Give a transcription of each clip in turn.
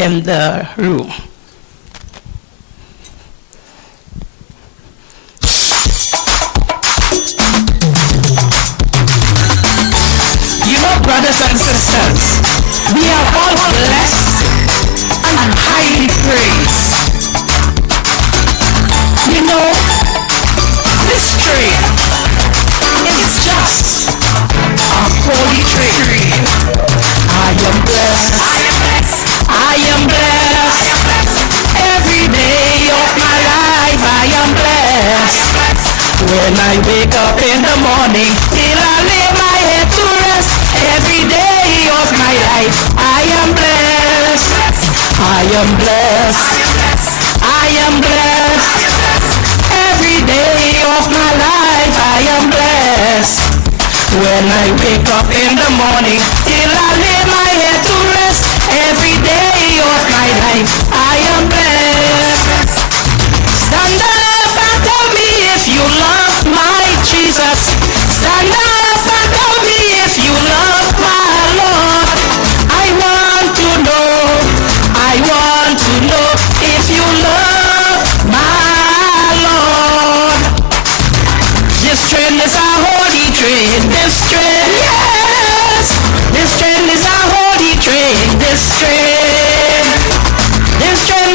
in the room. You know, brothers and sisters, we are all blessed and highly praised. You know, this tree is just a holy tree. I am blessed. I am blessed. Every day of my life I am blessed. When I wake up in the morning till I lay my head to rest, every day of my life I am blessed. I am blessed. I am blessed. Every day of my life I am blessed. When I wake up in the morning till I lay my head to rest, every day of my life I am blessed. Stand up and tell me if you love my Jesus. Stand up and tell me if you love my Lord. I want to know if you love my Lord. This train is a holy train. This train, yes. This train is a holy train. This train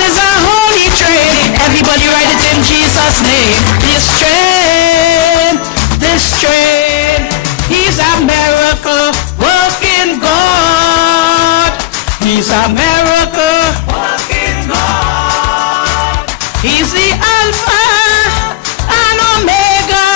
is a holy train. Everybody write it in Jesus' name. This train, he's a miracle working God. He's a miracle working God. He's the Alpha and Omega.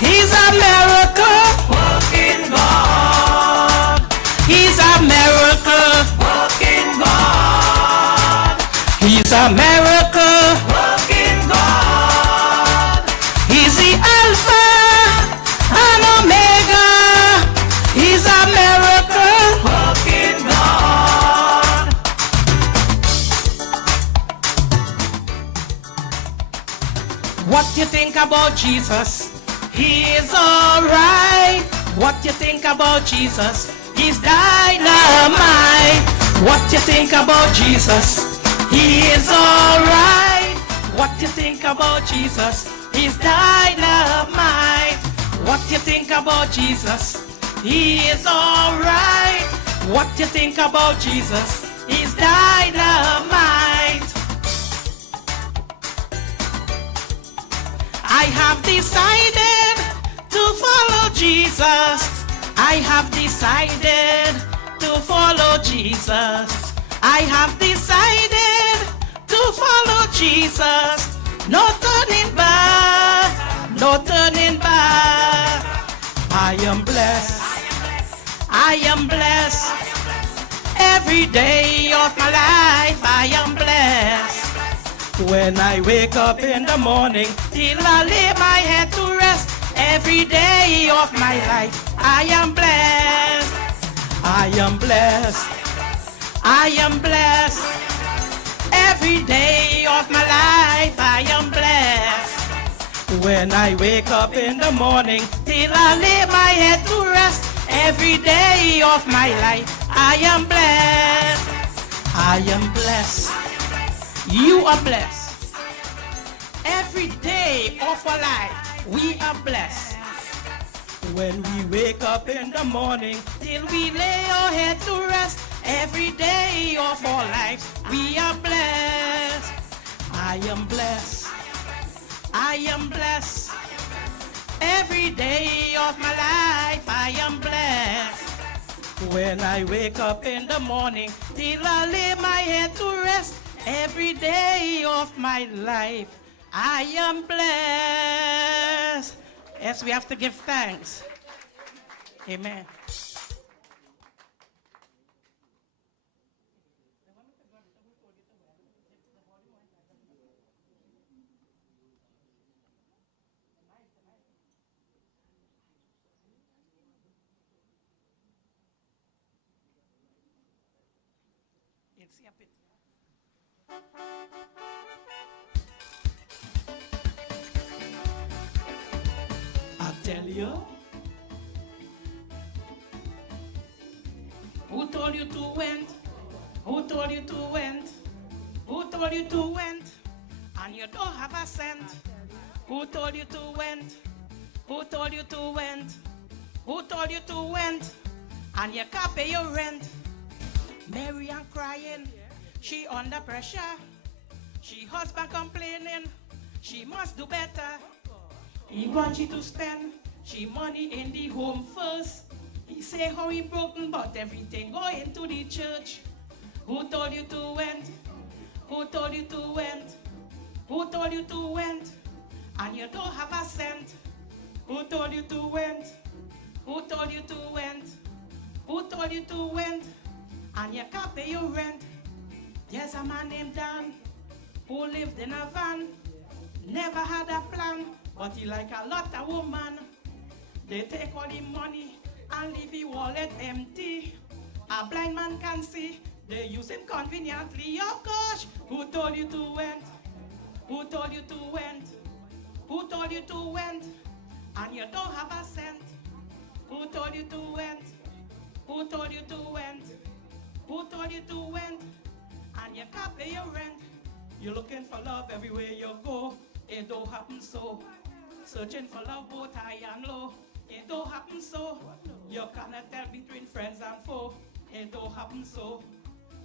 He's a miracle working God. He's a miracle working God. He's a miracle working God. He's the Alpha and Omega. He's a miracle working God. What you think about Jesus? He is alright. What you think about Jesus? He's dynamite. What you think about Jesus? He is alright. What you think about Jesus? He's dynamite. What you think about Jesus? He is alright. What you think about Jesus? He's dynamite. I have decided to follow Jesus. I have decided to follow Jesus. I have decided to follow Jesus. No turning back, no turning back. I am blessed. I am blessed. Every day of my life I am blessed. When I wake up in the morning till I lay my head to rest, every day of my life I am blessed. I am blessed. I am blessed. Every day of my life I am blessed. When I wake up in the morning till I lay my head to rest, every day of my life I am blessed. I am blessed. You are blessed. Every day of our life we are blessed. When we wake up in the morning till we lay our head to rest, every day of our lives we are blessed. I am blessed. I am blessed. Every day of my life I am blessed. When I wake up in the morning till I lay my head to rest, every day of my life I am blessed. Yes, we have to give thanks. Amen. I tell you, who told you to went? Who told you to went? Who told you to went? And you don't have a cent. Who told you to went? Who told you to went? Who told you to went? And you can't pay your rent. Mary Ann crying, she under pressure. She husband complaining, she must do better. He want she to spend she money in the home first. He say how he broken, but everything go into the church. Who told you to went? Who told you to went? Who told you to went? And you don't have a cent. Who told you to went? Who told you to went? Who told you to went? And you can't pay your rent. There's a man named Dan who lived in a van. Never had a plan, but he like a lot of woman. They take all the money and leave the wallet empty. A blind man can see, they use him conveniently. Oh gosh, who told you to went? Who told you to went? Who told you to went? And you don't have a cent. Who told you to went? Who told you to went? Who told you to went? And you can't pay your rent. You're looking for love everywhere you go. It don't happen so. Searching for love both high and low. It don't happen so. You cannot tell between friends and foe. It don't happen so.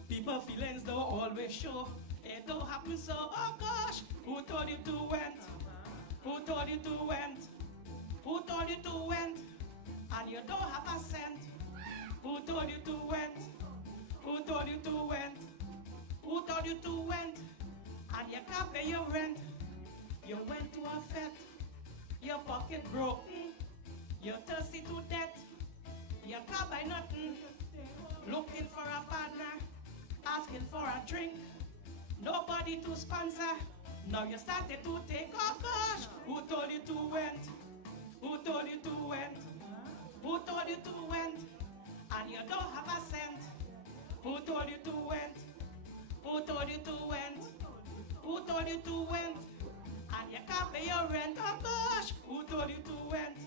People feelings don't always show. It don't happen so. Oh gosh, who told you to went? Who told you to went? Who told you to went? And you don't have a cent. Who told you to went? Who told you to went? Who told you to went? And you can't pay your rent. You went to a fete, your pocket broken, you're thirsty to death, you can't buy nothing, looking for a partner, asking for a drink, nobody to sponsor, now you started to take, oh gosh, who told you to went? Who told you to went? Who told you to went? And you don't have a cent. Who told you to went? Who told you to went? Who told you to went? And you can't pay your rent, oh gosh! Who told you to went?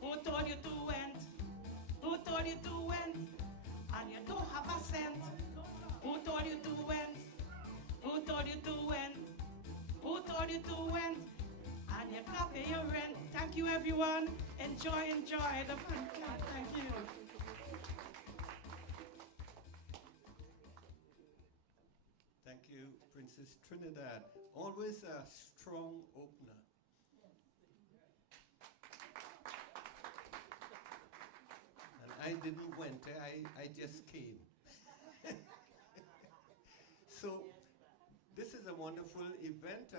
Who told you to went? Who told you to went? And you don't have a cent. Who told you to went? Who told you to went? Who told you to went? And you can't pay your rent. Thank you everyone. Enjoy the fun. Thank you. Thank you, Princess Trinidad. Always a strong opener. And I didn't went there, I just came. So, this is a wonderful event.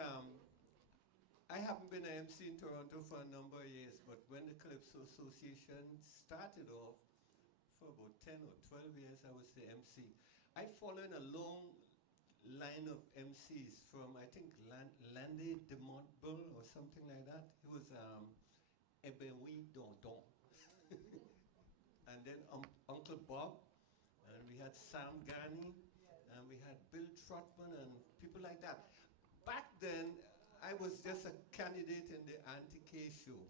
I haven't been an MC in Toronto for a number of years, but when the Calypso Association started off, for about 10 or 12 years, I was the MC. I followed a long line of MCs from, I think, Landy de Montbell or something like that. He was Ebewi Dondon. And then Uncle Bob, and we had Sam Gani, and we had Bill Trotman, and people like that. Back then, I was just a candidate in the anti-K show.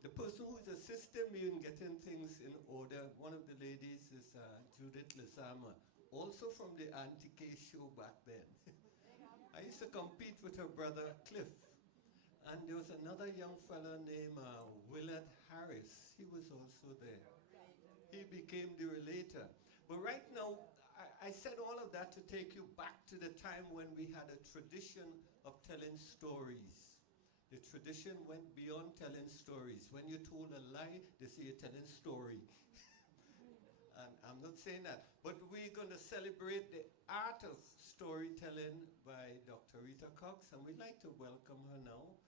The person who's assisting me in getting things in order, one of the ladies is Judith Lizama, also from the Antique show back then. I used to compete with her brother Cliff. And there was another young fellow named Willard Harris. He was also there. He became the relator. But right now, I said all of that to take you back to the time when we had a tradition of telling stories. The tradition went beyond telling stories. When you told a lie, they say you're telling story. And I'm not saying that, but we're going to celebrate the art of storytelling by Dr. Rita Cox, and we'd like to welcome her now.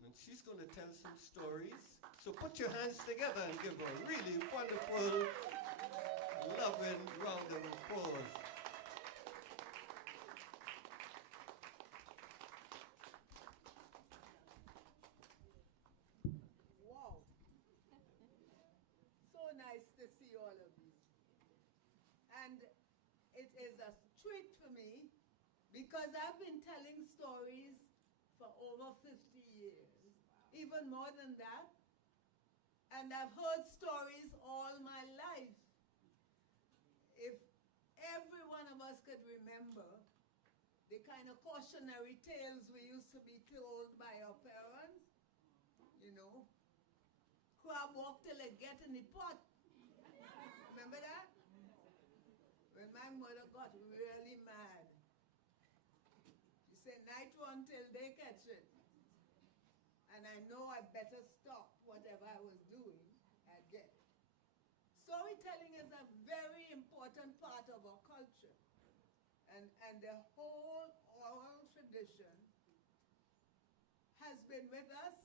And she's going to tell some stories. So put your hands together and give her a really wonderful, loving round of applause. Wow. So nice to see all of you. And it is a treat for me because I've been telling stories for over 50 years, even more than that. And I've heard stories all my life. If could remember the kind of cautionary tales we used to be told by our parents. You know, crab walk till it get in the pot. Remember that? When my mother got really mad, she said, night run till they catch it. And I know I better stop whatever I was doing. I get it. Storytelling is a very important part of our culture. And the whole oral tradition has been with us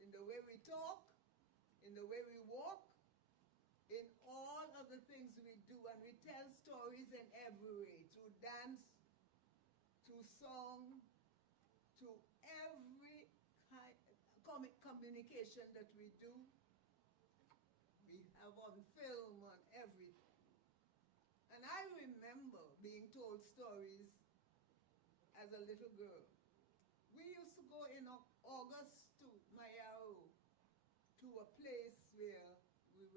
in the way we talk, in the way we walk, in all of the things we do. And we tell stories in every way, through dance, through song, through every kind communication that we do. We have on film, on everything. And I remember being told stories as a little girl. We used to go in August to Mayaro, to a place where we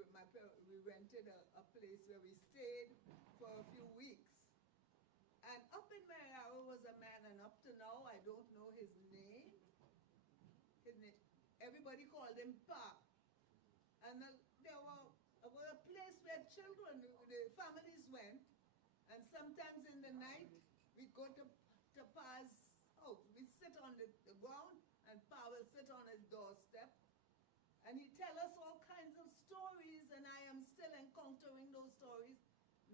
rented a place where we stayed for a few weeks. And up in Mayaro was a man, and up to now I don't know his name. Everybody called him Pa. And there was a place where children, the families went, and sometimes in the night we go to Pa's house. We sit on the ground, and Pa will sit on his doorstep, and he tell us all kinds of stories, and I am still encountering those stories,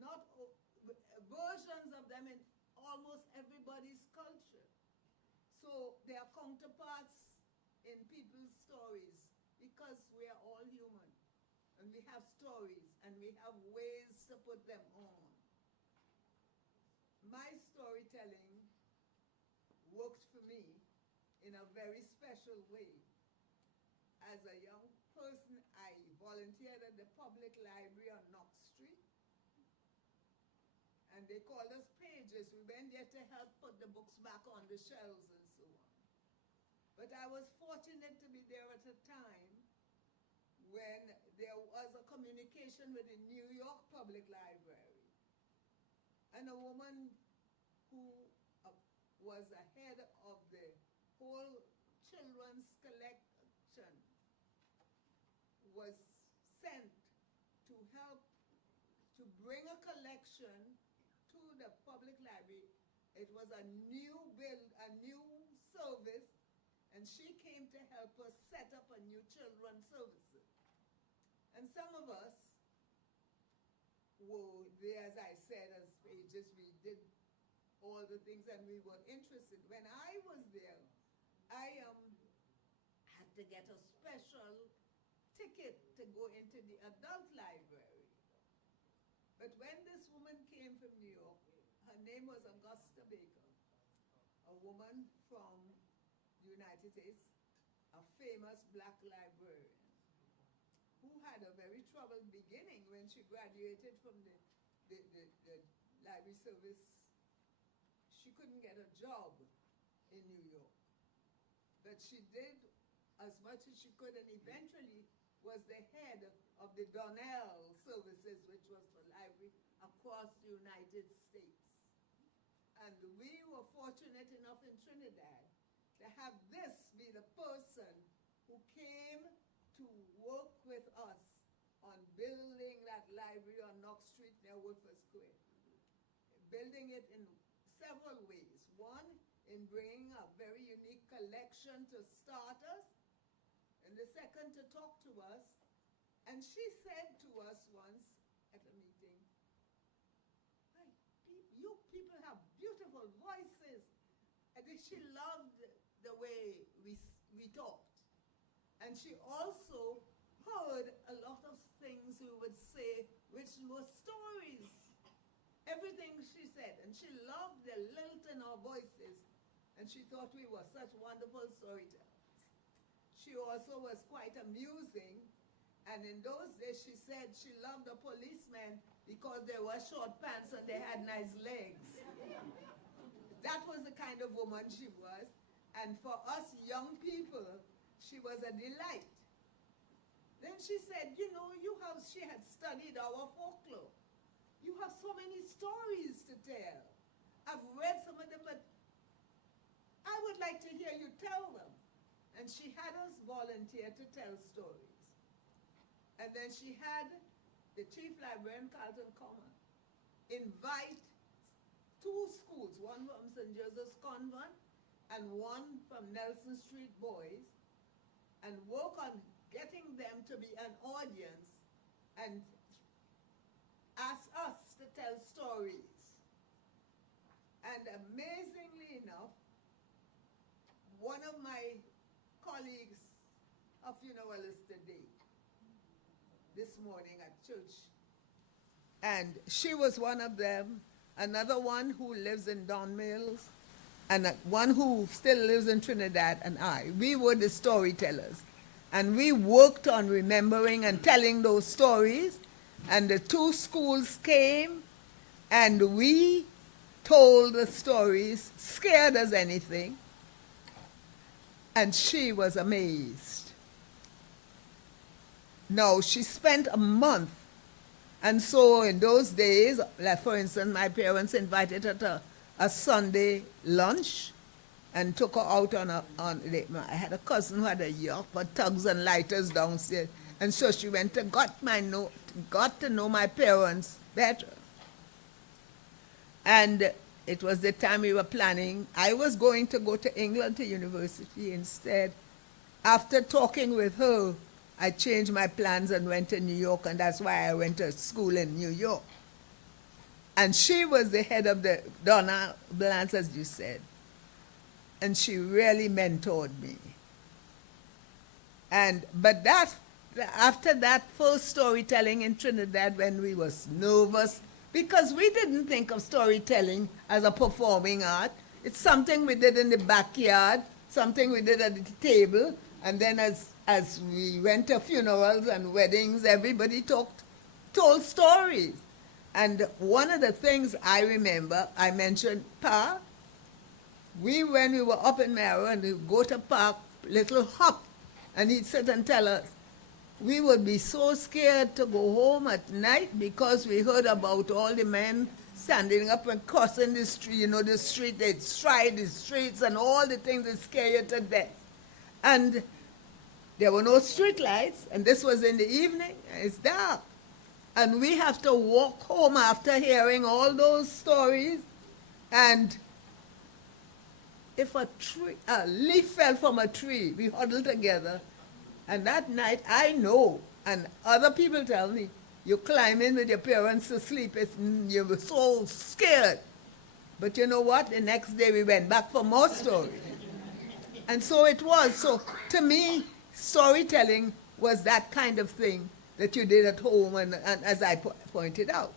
not versions of them in almost everybody's culture. So they are counterparts in people's stories, because we are all human, and we have stories, and we have ways to put them on. My storytelling worked for me in a very special way. As a young person, I volunteered at the public library on Knox Street, and they called us pages. We went there to help put the books back on the shelves and so on. But I was fortunate to be there at a time when there was a communication with the New York Public Library. And a woman who was the head of the whole children's collection was sent to help to bring a collection to the public library. It was a new service, and she came to help us set up a new children's services. And some of us were there, as I said, as pages. We did all the things, and we were interested. When I was there, I had to get a special ticket to go into the adult library. But when this woman came from New York, her name was Augusta Baker, a woman from the United States, a famous black librarian, who had a very troubled beginning when she graduated from the library service. She couldn't get a job in New York. But she did as much as she could, and eventually was the head of the Donnell services, which was for library across the United States. And we were fortunate enough in Trinidad to have this be the person who came to work with us on building that library on Knox Street near Woodford Square. Building it in several ways. One, in bringing a very unique collection to start us, and the second, to talk to us. And she said to us once at a meeting, you people have beautiful voices. And she loved the way we talked. And she also heard a lot of things we would say, which were stories. Everything she said. And she loved the lilt in our voices. And she thought we were such wonderful storytellers. She also was quite amusing. And in those days, she said she loved the policemen because they were short pants and they had nice legs. That was the kind of woman she was. And for us young people, she was a delight. Then she said, you know, she had studied our folklore. You have so many stories to tell. would like to hear you tell them. And she had us volunteer to tell stories. And then she had the chief librarian, Carlton Common, invite two schools, one from St. Joseph's Convent and one from Nelson Street Boys, and work on getting them to be an audience and ask us to tell stories. And amazingly enough, one of my colleagues, a funeralist today, this morning at church, and she was one of them, another one who lives in Don Mills, and one who still lives in Trinidad, and we were the storytellers. And we worked on remembering and telling those stories, and the two schools came, and we told the stories, scared as anything, and she was amazed. No, she spent a month. And so in those days, like for instance, my parents invited her to a Sunday lunch and took her out I had a cousin who had a yacht for tugs and lighters downstairs. And so she went and got to know my parents better. And it was the time we were planning. I was going to go to England to university instead. After talking with her, I changed my plans and went to New York, and that's why I went to school in New York. And she was the head of the Donna Blance, as you said. And she really mentored me. But after that first storytelling in Trinidad, when we was nervous, because we didn't think of storytelling as a performing art. It's something we did in the backyard, something we did at the table, and then as we went to funerals and weddings, everybody told stories. And one of the things I remember, I mentioned Pa. When we were up in Merrill and we'd go to Park, little hop, and he'd sit and tell us, we would be so scared to go home at night because we heard about all the men standing up and crossing the street, the street, they'd stride the streets and all the things that scare you to death. And there were no street lights, and this was in the evening, and it's dark. And we have to walk home after hearing all those stories, and if a leaf fell from a tree, we huddled together. And that night, I know, and other people tell me, you climb in with your parents to sleep, you were so scared. But you know what? The next day we went back for more stories. And so it was. So to me, storytelling was that kind of thing that you did at home, and as I pointed out.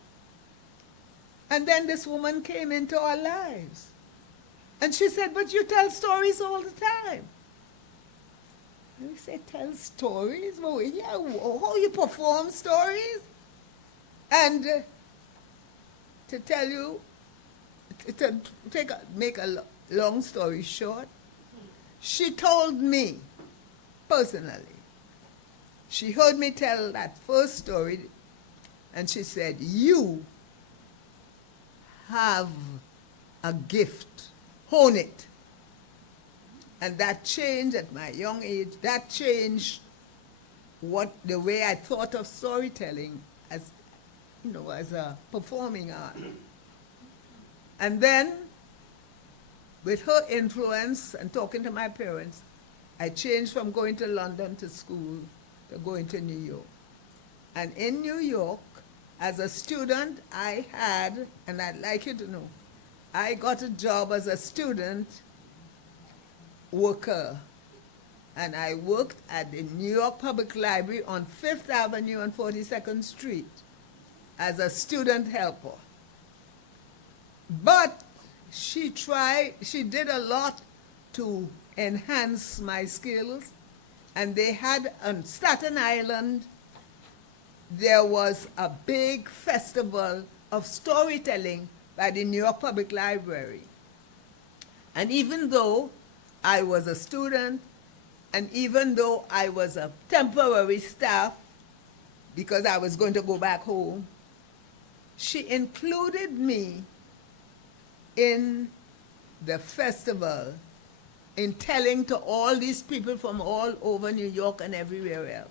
And then this woman came into our lives. And she said, but you tell stories all the time. And we said, tell stories? Well, yeah, how you perform stories? And to tell you, make a long story short, she told me, personally, she heard me tell that first story, and she said, you have a gift, hone it. And that changed at my young age, that changed the way I thought of storytelling as a performing art. And then, with her influence and talking to my parents, I changed from going to London to school to going to New York. And in New York, as a student, I had, and I'd like you to know, I got a job as a student worker, and I worked at the New York Public Library on 5th Avenue and 42nd Street as a student helper. But she did a lot to enhance my skills, and they had on Staten Island, there was a big festival of storytelling by the New York Public Library. And even though I was a student, and even though I was a temporary staff, because I was going to go back home, she included me in the festival in telling to all these people from all over New York and everywhere else.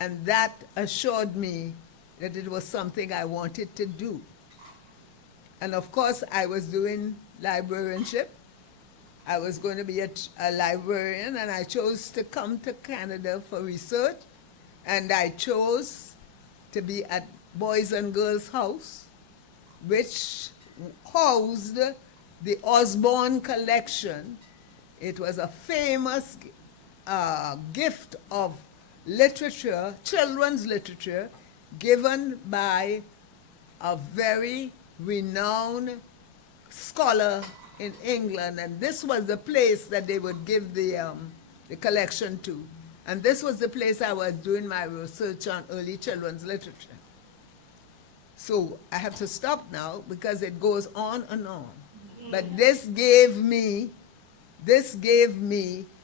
And that assured me that it was something I wanted to do. And of course, I was doing librarianship. I was going to be a librarian, and I chose to come to Canada for research. And I chose to be at Boys and Girls House, which housed the Osborne collection. It was a famous gift of literature, children's literature, given by a very renowned scholar in England. And this was the place that they would give the collection to. And this was the place I was doing my research on early children's literature. So I have to stop now because it goes on and on. But this gave me the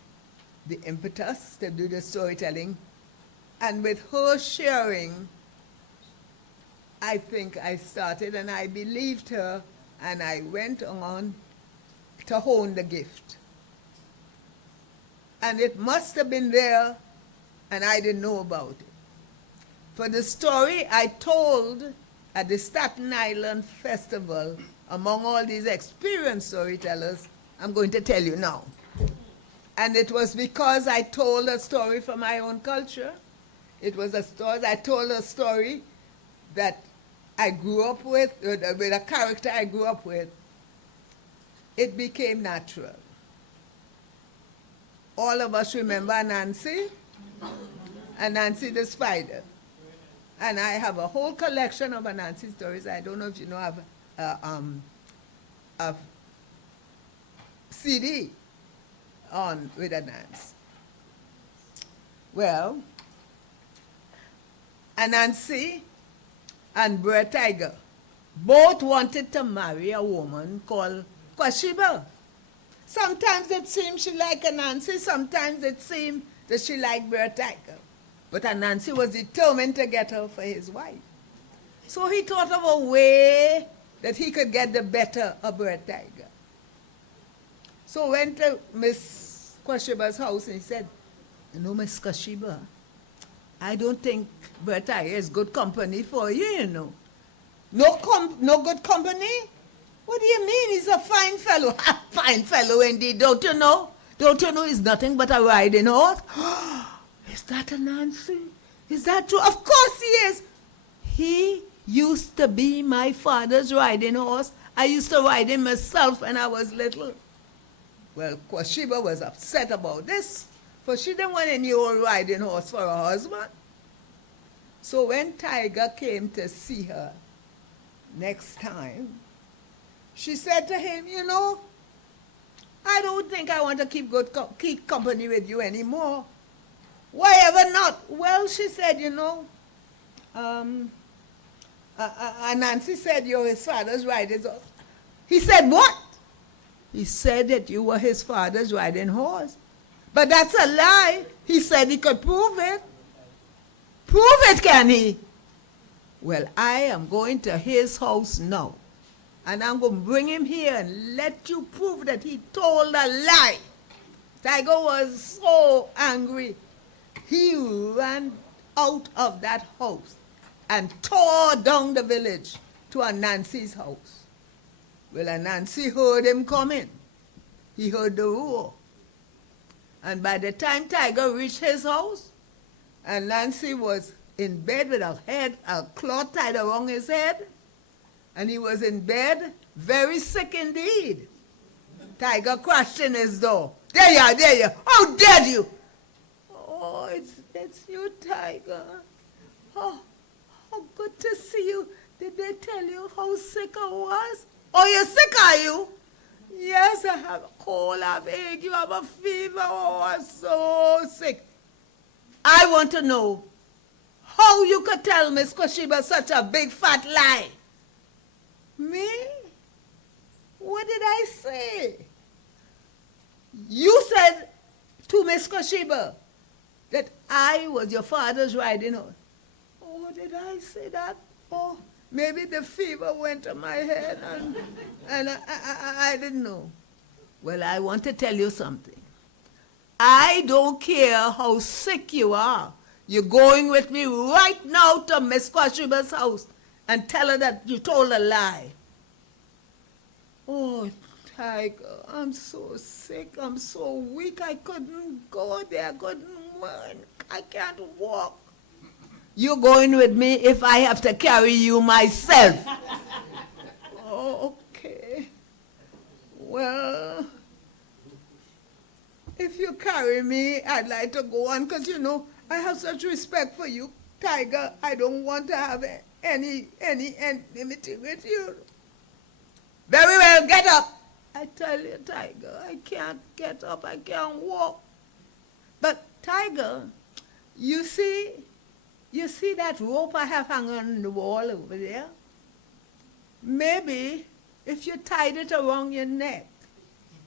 impetus to do the storytelling. And with her sharing, I think I started, and I believed her, and I went on to hone the gift. And it must have been there, and I didn't know about it. For the story I told at the Staten Island Festival, among all these experienced storytellers, I'm going to tell you now. And it was because I told a story from my own culture. It was a story, I told a story that I grew up with a character I grew up with. It became natural. All of us remember Nancy, and Nancy the Spider. And I have a whole collection of Nancy stories. I don't know if you know, I have a CD on with Anansi. Well, Anansi and Brer Tiger both wanted to marry a woman called Kwashiba. Sometimes it seemed she liked Anansi, sometimes it seemed that she liked Brer Tiger. But Anansi was determined to get her for his wife. So he thought of a way that he could get the better of Brer Tiger. So went to Miss Kwashiba's house and he said, you know, Miss Kwashiba, I don't think Brer Tiger is good company for you, you know. No good company? What do you mean? He's a fine fellow. A fine fellow indeed, don't you know? Don't you know he's nothing but a riding horse? Is that Anansi? Is that true? Of course he is. He used to be my father's riding horse. I used to ride him myself when I was little. Well, Kwashiba was upset about this, for she didn't want any old riding horse for her husband. So when Tiger came to see her next time, she said to him, you know, I don't think I want to keep company with you anymore. Why ever not? Well, she said, you know, Nancy said you're his father's riding horse. He said, what? He said that you were his father's riding horse. But that's a lie. He said he could prove it. Prove it, can he? Well, I am going to his house now. And I'm going to bring him here and let you prove that he told a lie. Tiger was so angry. He ran out of that house and tore down the village to Anansi's house. Well, Anansi heard him coming. He heard the roar. And by the time Tiger reached his house, Anansi was in bed with a cloth tied around his head, and he was in bed, very sick indeed. Tiger crashed in his door. There you are, there you are. How dare you? Oh, it's you, Tiger. Oh, how good to see you. Did they tell you how sick I was? Oh, you're sick, are you? Yes, I have a cold, I have ache, you have a fever. Oh, I'm so sick. I want to know how you could tell Miss Kwashiba such a big fat lie. Me? What did I say? You said to Miss Kwashiba that I was your father's riding horse. Oh, did I say that? Oh, maybe the fever went to my head and I didn't know. Well, I want to tell you something. I don't care how sick you are. You're going with me right now to Miss Kwashiba's house and tell her that you told a lie. Oh, Tiger, I'm so sick. I'm so weak. I couldn't go there. I couldn't run. I can't walk. You're going with me if I have to carry you myself. Oh, okay. Well, if you carry me, I'd like to go on because, you know, I have such respect for you, Tiger. I don't want to have any enmity with you. Very well, get up. I tell you, Tiger, I can't get up. I can't walk. But, Tiger, you see that rope I have hanging on the wall over there? Maybe if you tied it around your neck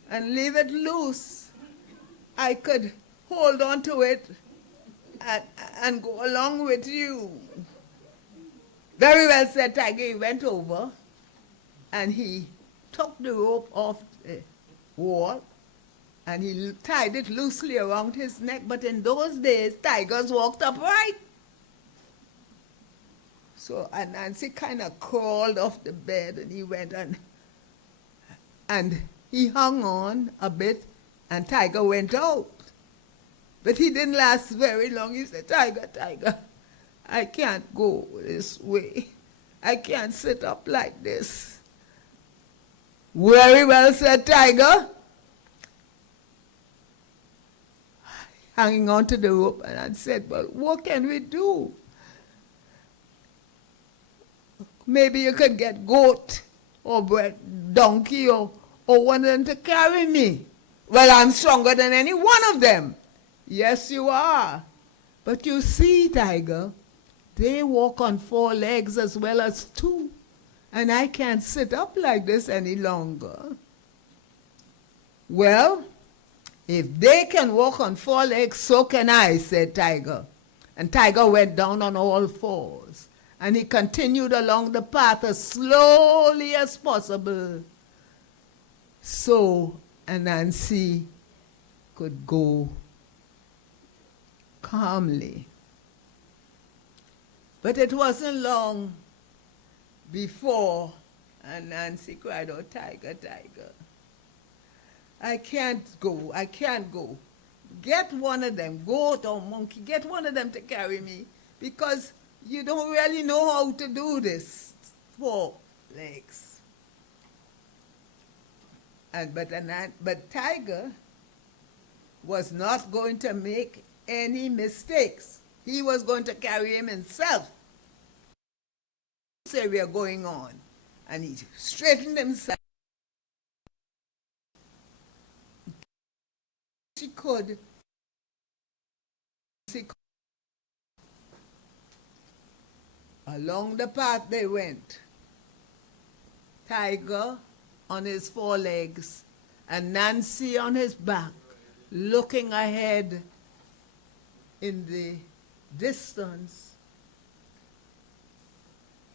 and leave it loose, I could hold on to it and go along with you. Very well said, Tiger. He went over and he took the rope off the wall and he tied it loosely around his neck. But in those days, tigers walked upright. So Nancy kind of crawled off the bed and he went and he hung on a bit and Tiger went out. But he didn't last very long. He said, Tiger, Tiger, I can't go this way. I can't sit up like this. Very well said, Tiger. Hanging on to the rope, and I said, well, what can we do? Maybe you could get goat or donkey or one of them to carry me. Well, I'm stronger than any one of them. Yes, you are. But you see, Tiger, they walk on 4 legs as well as 2. And I can't sit up like this any longer. Well, if they can walk on 4 legs, so can I, said Tiger. And Tiger went down on all 4s. And he continued along the path as slowly as possible. So Nancy could go calmly. But it wasn't long before Nancy cried out, Tiger, Tiger, I can't go, I can't go. Get one of them, goat or monkey, get one of them to carry me because you don't really know how to do this 4 legs. But Tiger was not going to make any mistakes. He was going to carry him himself. Say we are going on. And he straightened himself. She could. Along the path they went. Tiger on his 4 legs and Nancy on his back, looking ahead in the distance.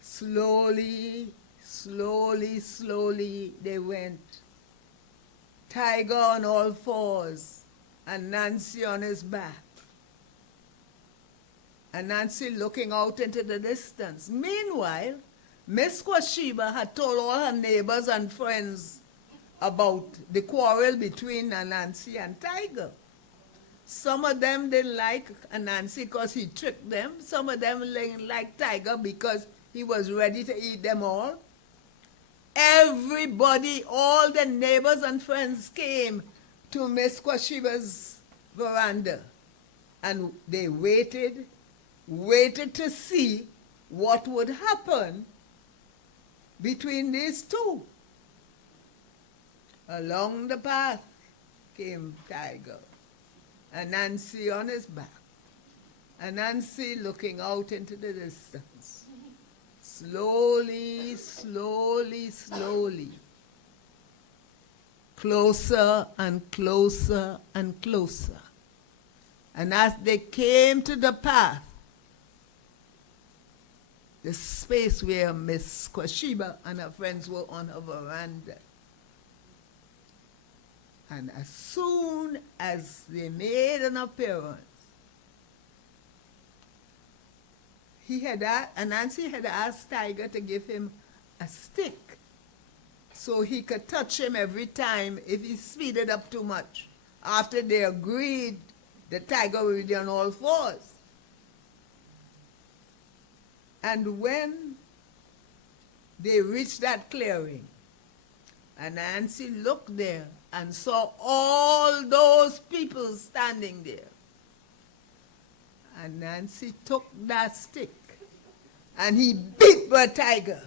Slowly, slowly, slowly they went. Tiger on all 4s and Nancy on his back. And Nancy looking out into the distance. Meanwhile, Miss Kwashiba had told all her neighbors and friends about the quarrel between Nancy and Tiger. Some of them didn't like Nancy because he tricked them. Some of them didn't like Tiger because he was ready to eat them all. Everybody, all the neighbors and friends came to Miss Kwashiba's veranda. And they waited to see what would happen between these 2. Along the path came Tiger, and Nancy on his back, and Nancy looking out into the distance. Slowly, slowly, slowly. Closer and closer and closer. And as they came to the path, the space where Miss Kwashiba and her friends were on her veranda, And as soon as they made an appearance, Nancy had asked Tiger to give him a stick so he could touch him every time if he speeded up too much. After they agreed, the tiger would be on all fours. And when they reached that clearing, and Nancy looked there and saw all those people standing there, and Nancy took that stick and he beat the tiger,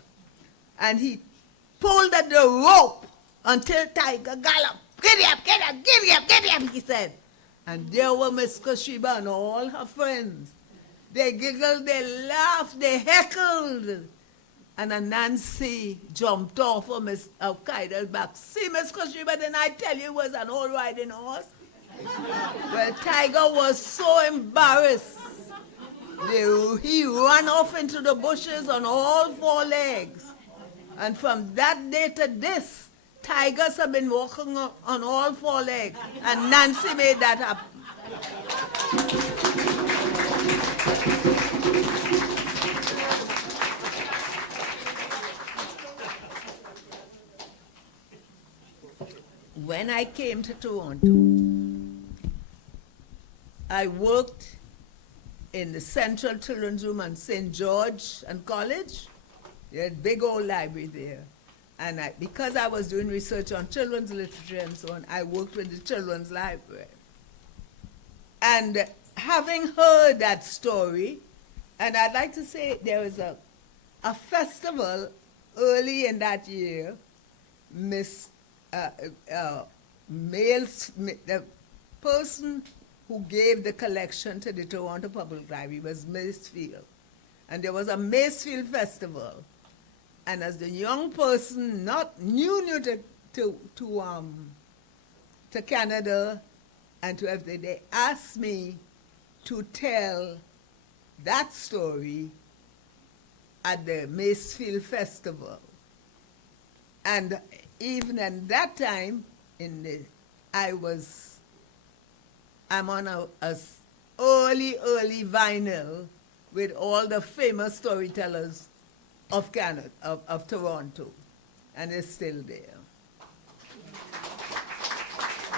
and he pulled at the rope until tiger galloped. Giddy up, giddy up, giddy up, giddy up, he said. And there were Miss Kashiba and all her friends. They giggled, they laughed, they heckled. And Nancy jumped off of Miss Al-Qaeda's back. See, Miss Kashiba, didn't I tell you it was an old riding horse? Well, Tiger was so embarrassed. He ran off into the bushes on all four legs. And from that day to this, tigers have been walking on all four legs. And Nancy made that happen. When I came to Toronto, I worked in the Central Children's Room on St. George and College. They had a big old library there. And because I was doing research on children's literature and so on, I worked with the children's library. And having heard that story, and I'd like to say there was a festival early in that year, the person who gave the collection to the Toronto Public Library was Macefield. And there was a Macefield festival. And as the young person, not new to Canada and to everything, they asked me to tell that story at the Macefield Festival. And even at that time, I'm on a early vinyl with all the famous storytellers of Canada, of Toronto, and it's still there.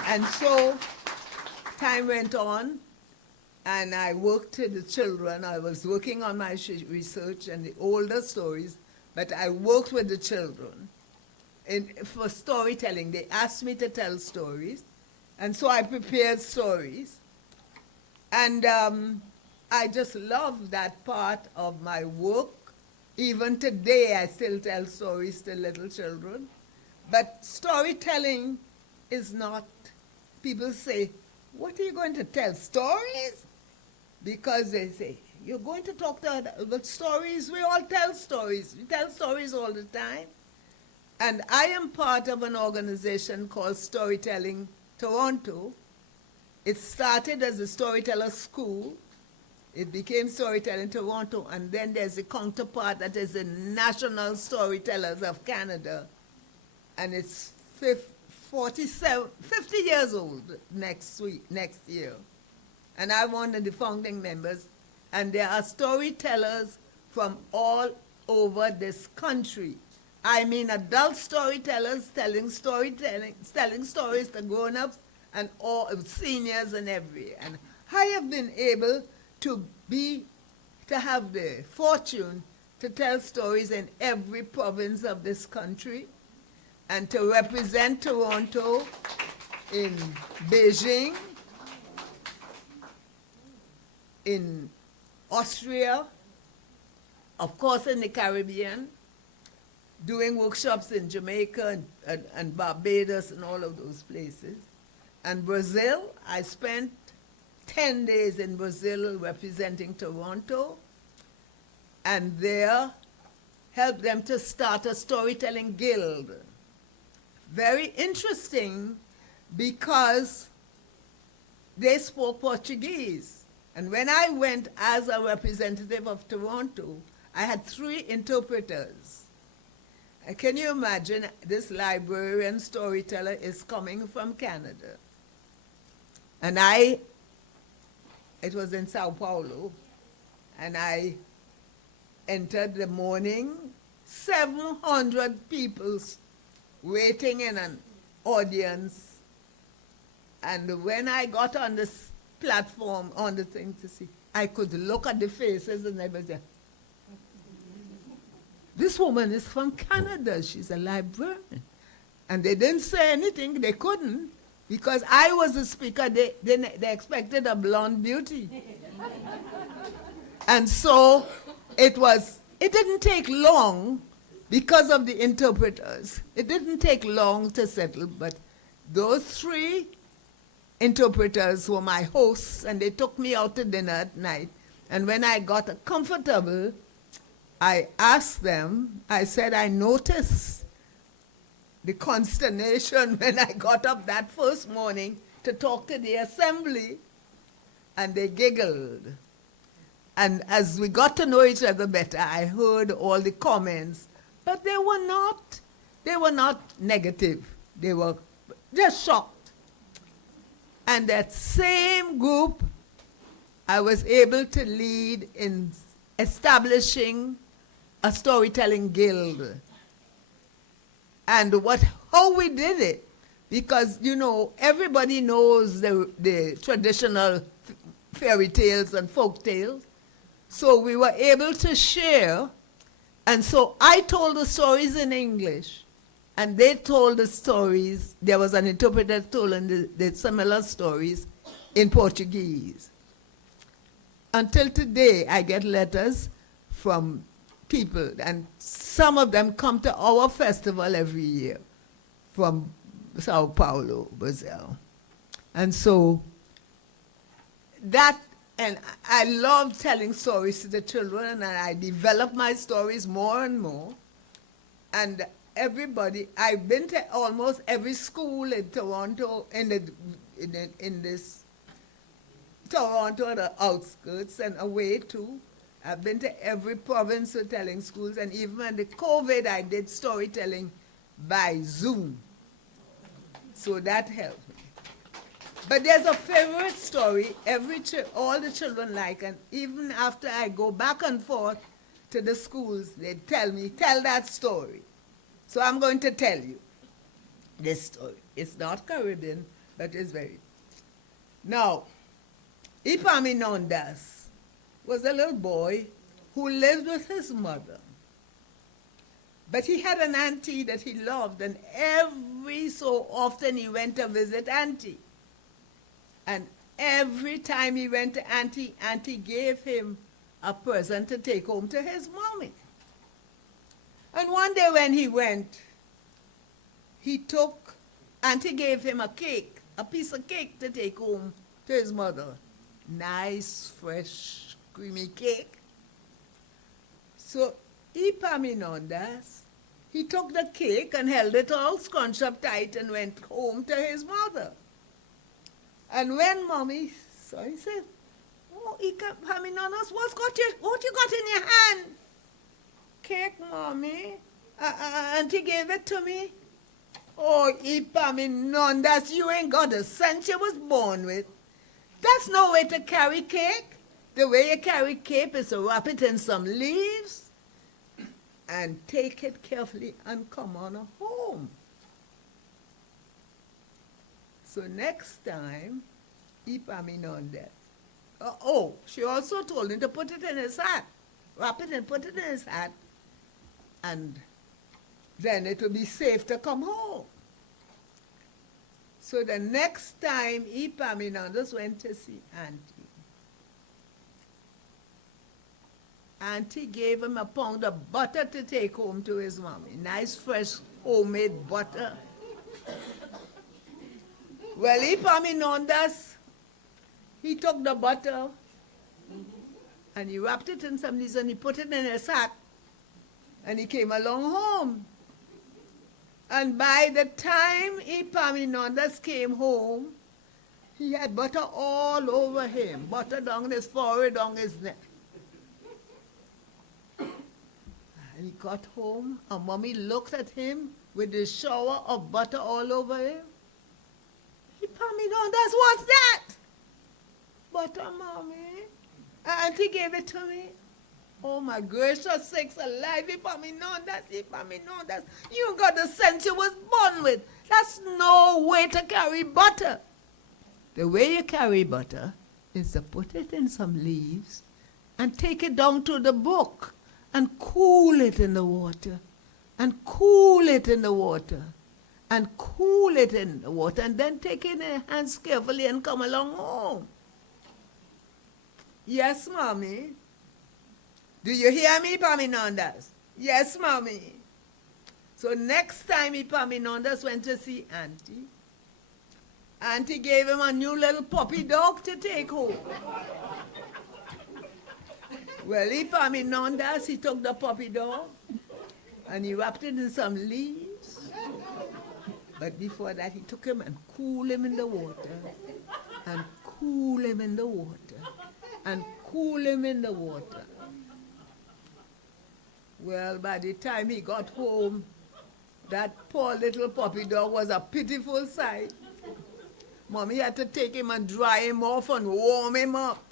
And so time went on, and I worked with the children. I was working on my research and the older stories, but I worked with the children for storytelling. They asked me to tell stories, and so I prepared stories. And I just love that part of my work. Even today, I still tell stories to little children. But storytelling is not, people say, what are you going to tell, stories? Because they say, you're going to talk to others, but stories, we all tell stories. We tell stories all the time. And I am part of an organization called Storytelling Toronto. It started as a storyteller school. It became Storytelling Toronto, and then there's a counterpart that is the National Storytellers of Canada, and it's 50 years old next year. And I'm one of the founding members, and there are storytellers from all over this country. I mean adult storytellers telling stories to grown-ups and all seniors and everywhere. And I have been able to have the fortune to tell stories in every province of this country and to represent Toronto in Beijing, in Austria, of course in the Caribbean, doing workshops in Jamaica and Barbados and all of those places. And Brazil, I spent 10 days in Brazil representing Toronto, and there helped them to start a storytelling guild. Very interesting because they spoke Portuguese. And when I went as a representative of Toronto, I had 3 interpreters. Can you imagine this librarian storyteller is coming from Canada? And it was in Sao Paulo, and I entered the morning, 700 people waiting in an audience. And when I got on this platform, on the thing to see, I could look at the faces and everything. This woman is from Canada. She's a librarian. And they didn't say anything. They couldn't. Because I was the speaker, they expected a blonde beauty. And so it didn't take long because of the interpreters. It didn't take long to settle, but those 3 interpreters were my hosts, and they took me out to dinner at night. And when I got comfortable, I asked them, I said, I noticed the consternation when I got up that first morning to talk to the assembly, and they giggled. And as we got to know each other better, I heard all the comments, but they were not negative. They were just shocked. And that same group, I was able to lead in establishing a storytelling guild. And how we did it, because, everybody knows the traditional fairy tales and folk tales. So we were able to share. And so I told the stories in English, and they told the stories. There was an interpreter telling the similar stories in Portuguese. Until today, I get letters from people, and some of them come to our festival every year from Sao Paulo, Brazil. And so and I love telling stories to the children, and I develop my stories more and more. And I've been to almost every school in Toronto, in this Toronto, the outskirts, and away too. I've been to every province for telling schools, and even in the COVID, I did storytelling by Zoom. So that helped me. But there's a favorite story all the children like, and even after I go back and forth to the schools, they tell me, tell that story. So I'm going to tell you this story. It's not Caribbean, but it's very. Now, Epaminondas was a little boy who lived with his mother. But he had an auntie that he loved, and every so often he went to visit auntie. And every time he went to auntie, auntie gave him a present to take home to his mommy. And one day when he went, auntie gave him a piece of cake to take home to his mother. Nice, fresh, creamy cake. So Epaminondas, he took the cake and held it all scrunched up tight and went home to his mother. And when mommy saw, he said, "Oh, Epaminondas, what you got in your hand?" "Cake, mommy. Auntie gave it to me." "Oh, Epaminondas, you ain't got a sense you was born with. That's no way to carry cake. The way you carry cake is to wrap it in some leaves and take it carefully and come on home." So next time, Epaminondas. She also told him to put it in his hat. Wrap it and put it in his hat, and then it will be safe to come home. So the next time Epaminondas went to see auntie, auntie gave him a pound of butter to take home to his mommy. Nice, fresh, homemade butter. Well, Epaminondas, he took the butter and he wrapped it in some leaves and he put it in his hat, and he came along home. And by the time Epaminondas came home, he had butter all over him, butter down his forehead, down his neck. I he got home, and Mommy looked at him with the shower of butter all over him. He palmed me on, that's what's that? Butter, Mommy. And Auntie gave it to me. Oh my gracious sakes alive, he palmed me on, that's, he palmed me on, that's. You got the sense you was born with. That's no way to carry butter. The way you carry butter is to put it in some leaves and take it down to the brook and cool it in the water, and cool it in the water, and cool it in the water, and then take it in your hands carefully and come along home. Yes, Mommy. Do you hear me, Paminondas? Yes, Mommy. So next time Epaminondas went to see Auntie, Auntie gave him a new little puppy dog to take home. Well, Epaminondas, he took the puppy dog and he wrapped it in some leaves. But before that, he took him and cooled him in the water, and cool him in the water, and cool him in the water. Well, by the time he got home, that poor little puppy dog was a pitiful sight. Mommy had to take him and dry him off and warm him up.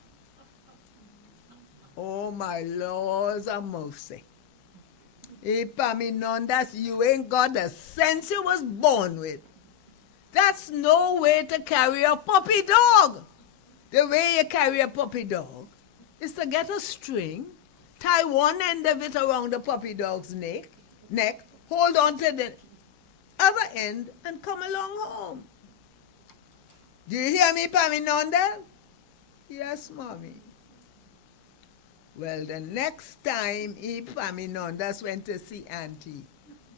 Oh, my laws of mercy. Epaminondas, you ain't got the sense you was born with. That's no way to carry a puppy dog. The way you carry a puppy dog is to get a string, tie one end of it around the puppy dog's neck, hold on to the other end, and come along home. Do you hear me, Paminonda? Yes, Mommy. Well, the next time Epaminondas went to see Auntie,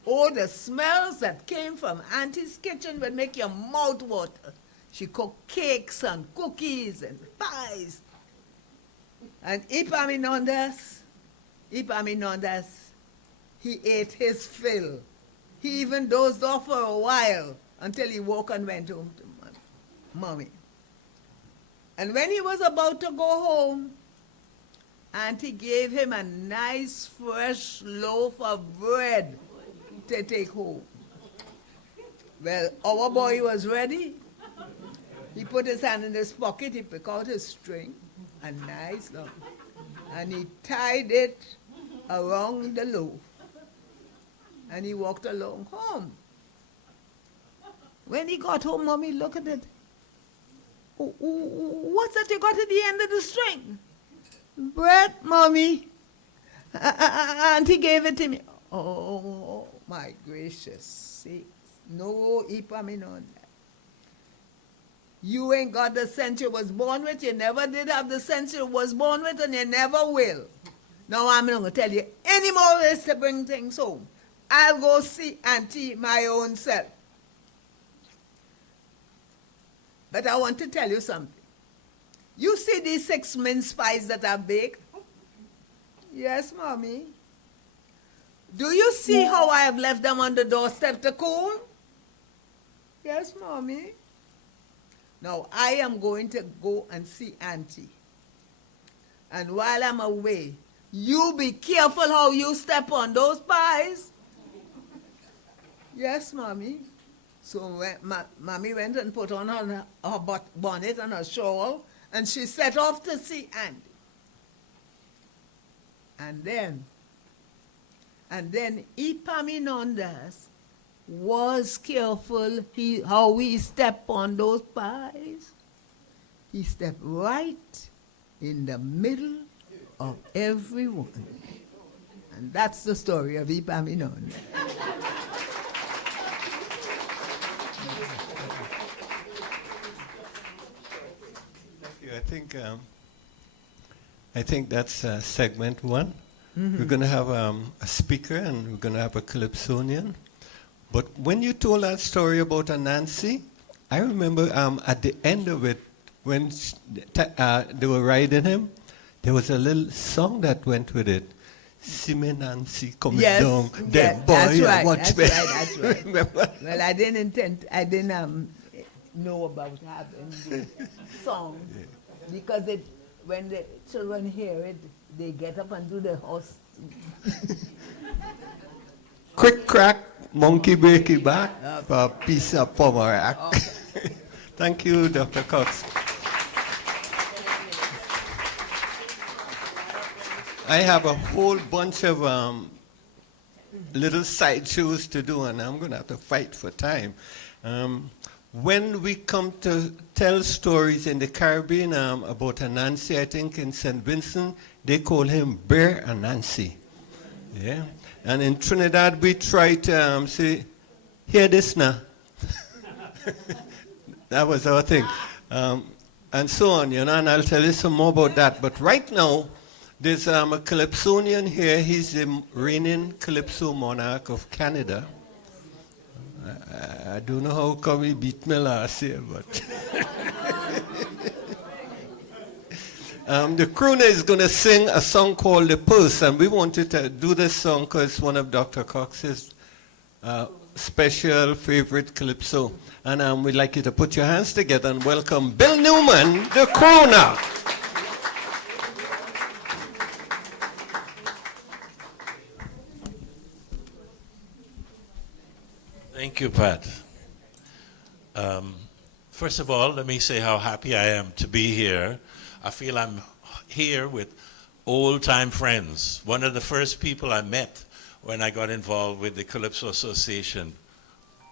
oh, the smells that came from Auntie's kitchen would make your mouth water. She cooked cakes and cookies and pies. And Epaminondas, he ate his fill. He even dozed off for a while until he woke and went home to Mommy. And when he was about to go home, Auntie gave him a nice fresh loaf of bread to take home. Well, our boy was ready. He put his hand in his pocket, he picked out his string, a nice loaf, and he tied it around the loaf. And he walked along home. When he got home, Mommy looked at it. What's that you got at the end of the string? Bread, Mommy. Auntie gave it to me. Oh, my gracious sakes. No Epaminondas. You ain't got the sense you was born with. You never did have the sense you was born with, and you never will. Now I'm not going to tell you any more ways to bring things home. I'll go see Auntie my own self. But I want to tell you something. You see these 6 mince pies that I've baked? Yes, Mommy. Do you see how I have left them on the doorstep to cool? Yes, Mommy. Now, I am going to go and see Auntie. And while I'm away, you be careful how you step on those pies. Yes, Mommy. So when Mommy went and put on her bonnet and her shawl, and she set off to see Auntie. And then Epaminondas was careful how he stepped on those pies. He stepped right in the middle of everyone. And that's the story of Epaminondas. I think that's segment 1. Mm-hmm. We're going to have a speaker and we're going to have a calypsonian. But when you told that story about Nancy, I remember at the end of it, when they were riding him, there was a little song that went with it. See me Nancy coming down. Then boy, that's right, watch me. That's right. Remember? Well, I didn't know about having the song because when the children hear it, they get up and do the horse. Quick crack, monkey breaky back, for a piece of pomerac. Okay. Thank you, Dr. Cox. I have a whole bunch of little side shows to do, and I'm going to have to fight for time. When we come to tell stories in the Caribbean about Anansi, I think in St. Vincent, they call him Bear Anansi. Yeah. And in Trinidad, we try to say, hear this now. That was our thing. And so on, you know, and I'll tell you some more about that. But right now, there's a Calypsonian here. He's the reigning Calypso monarch of Canada. I don't know how come he beat me last year, but... the crooner is going to sing a song called The Purse, and we wanted to do this song because it's one of Dr. Cox's special favorite calypso. And we'd like you to put your hands together and welcome Bill Newman, the crooner. Thank you, Pat. First of all, let me say how happy I am to be here. I feel I'm here with old-time friends. One of the first people I met when I got involved with the Calypso Association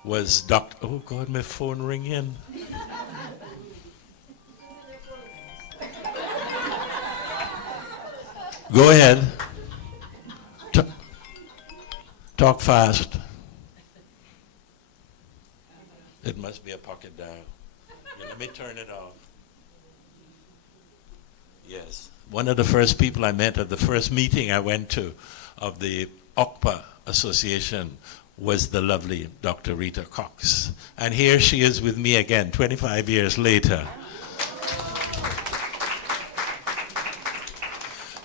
was Dr. Oh God, my phone ringing. Go ahead. Talk fast. It must be a pocket dial. Let me turn it off. Yes. One of the first people I met at the first meeting I went to of the OCPA Association was the lovely Dr. Rita Cox. And here she is with me again, 25 years later.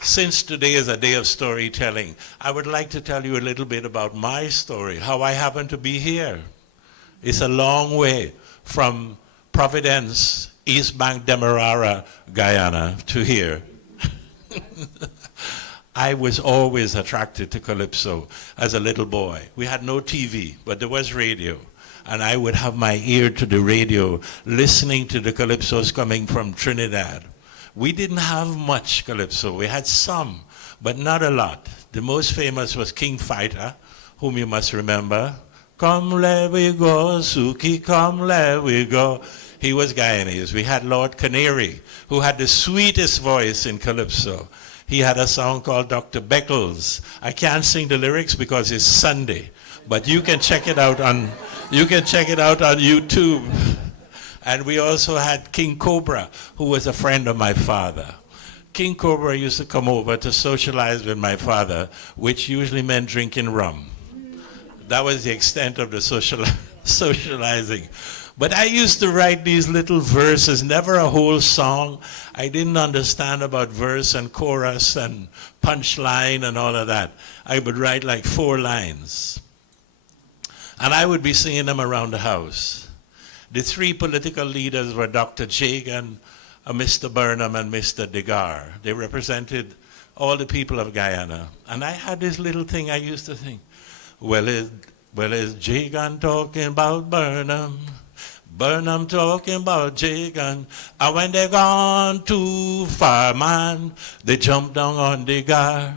Since today is a day of storytelling, I would like to tell you a little bit about my story, how I happen to be here. It's a long way from Providence, East Bank, Demerara, Guyana, to here. I was always attracted to Calypso as a little boy. We had no TV, but there was radio. And I would have my ear to the radio, listening to the Calypsos coming from Trinidad. We didn't have much Calypso. We had some, but not a lot. The most famous was King Fighter, whom you must remember. Come, let we go, Suki, come, let we go. He was Guyanese. We had Lord Canary, who had the sweetest voice in Calypso. He had a song called Dr. Beckles. I can't sing the lyrics because it's Sunday, but you can check it out on YouTube. And we also had King Cobra, who was a friend of my father. King Cobra used to come over to socialize with my father, which usually meant drinking rum. That was the extent of the socializing. But I used to write these little verses, never a whole song. I didn't understand about verse and chorus and punchline and all of that. I would write like 4 lines. And I would be singing them around the house. The 3 political leaders were Dr. Jagan, Mr. Burnham, and Mr. Degar. They represented all the people of Guyana. And I had this little thing I used to think, well, is Jagan talking about Burnham? Burnham talking about Jagan. And when they gone too far, man, they jump down on Degar.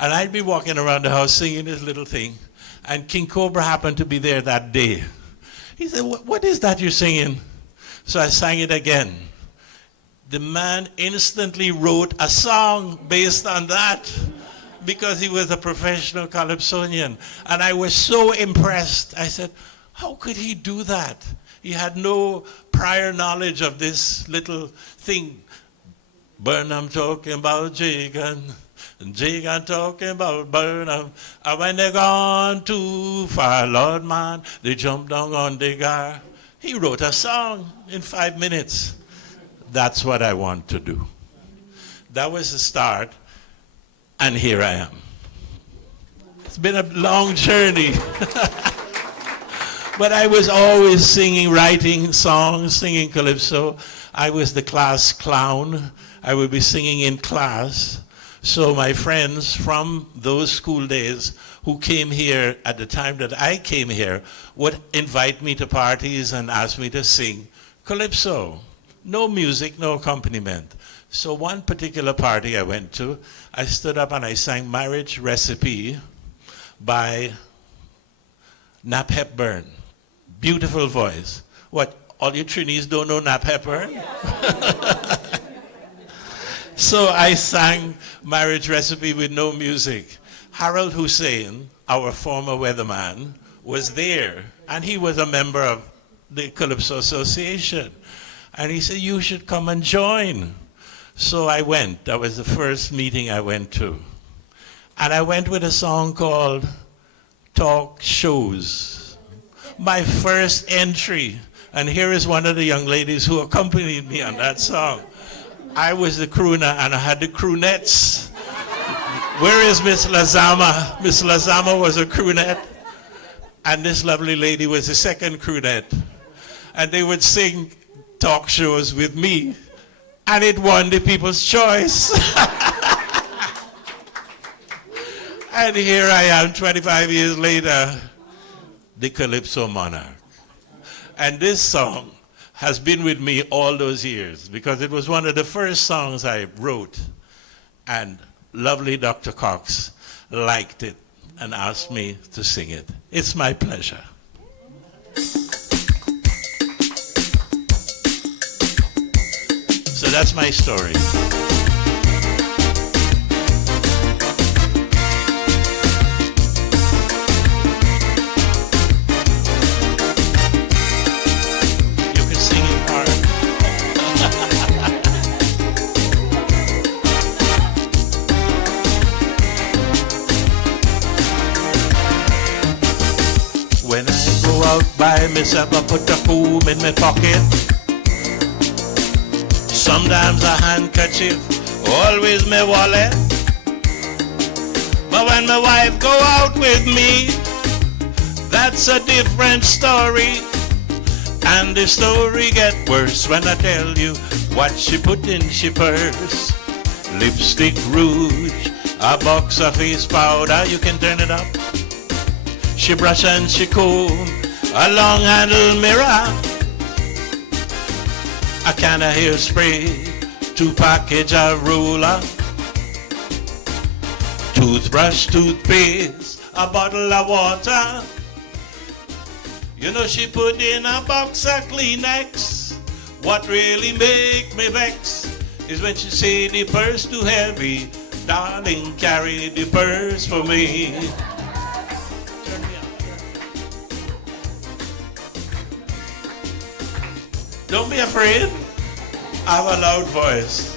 And I'd be walking around the house singing this little thing. And King Cobra happened to be there that day. He said, what is that you're singing? So I sang it again. The man instantly wrote a song based on that because he was a professional calypsonian. And I was so impressed. I said, how could he do that? He had no prior knowledge of this little thing. Burnham talking about Jagan. Jagan talking about Burnham. And when they gone too far, Lord man, they jumped down on Degar. He wrote a song in 5 minutes. That's what I want to do. That was the start, and here I am. It's been a long journey. But I was always singing, writing songs, singing calypso. I was the class clown. I would be singing in class. So my friends from those school days who came here at the time that I came here would invite me to parties and ask me to sing calypso. No music, no accompaniment. So one particular party I went to, I stood up and I sang Marriage Recipe by Nap Hepburn. Beautiful voice. What, all you Trinis don't know Nap Hepburn? So I sang Marriage Recipe with no music. Harold Hussein, our former weatherman, was there, and he was a member of the Calypso Association. And he said, you should come and join. So I went. That was the first meeting I went to. And I went with a song called Talk Shows. My first entry. And here is one of the young ladies who accompanied me on that song. I was the crooner and I had the croonettes. Where is Miss Lazama? Miss Lazama was a croonette. And this lovely lady was the second croonette. And they would sing talk shows with me. And it won the People's Choice. And here I am 25 years later, the Calypso Monarch. And this song has been with me all those years because it was one of the first songs I wrote. And lovely Dr. Cox liked it and asked me to sing it. It's my pleasure. So that's my story. You can sing it hard. When I go out by myself, I put a comb in my pocket. Sometimes a handkerchief, always my wallet. But when my wife go out with me, that's a different story. And the story get worse when I tell you what she put in she purse. Lipstick, rouge, a box of face powder, you can turn it up. She brush and she comb, a long handle mirror, a can of hairspray, 2 package of roller, toothbrush, toothpaste, a bottle of water. You know she put in a box of Kleenex. What really make me vex is when she say the purse too heavy. Darling, carry the purse for me. Don't be afraid. I have a loud voice.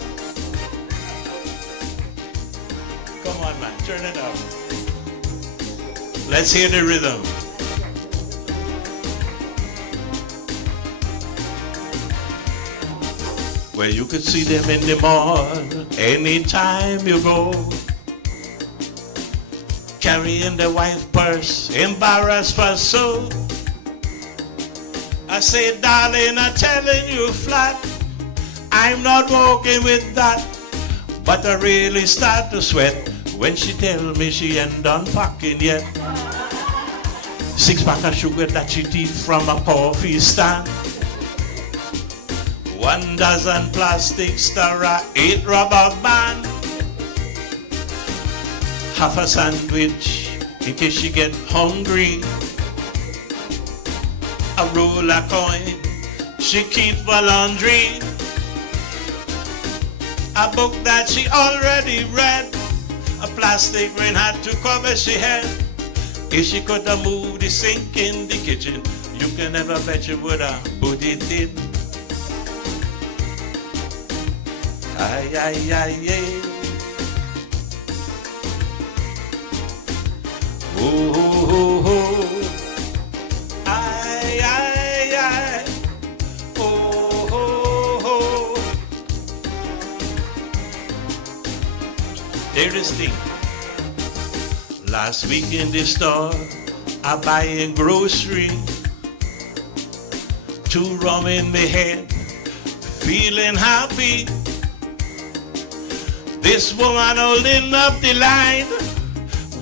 Come on, man, turn it up. Let's hear the rhythm. Well, you could see them in the mall anytime you go, carrying their wife purse, embarrassed for so. I say, darling, I'm telling you flat, I'm not walking with that. But I really start to sweat when she tell me she ain't done packing yet. 6-pack of sugar that she teeth from a coffee stand, 1 dozen plastic stirrer, 8 rubber band, half a sandwich in case she get hungry, a roll of coin she keep for laundry, a book that she already read, a plastic rain hat to cover she head. If she could have moved the sink in the kitchen, you can never bet you would have put it in. Ay, ay, ay, ay. Oh, oh, oh, oh. Ay, ay, ay. Oh, oh, oh. There is thing. Last week in the store, I buying grocery, 2 rum in my head, feeling happy. This woman holding up the line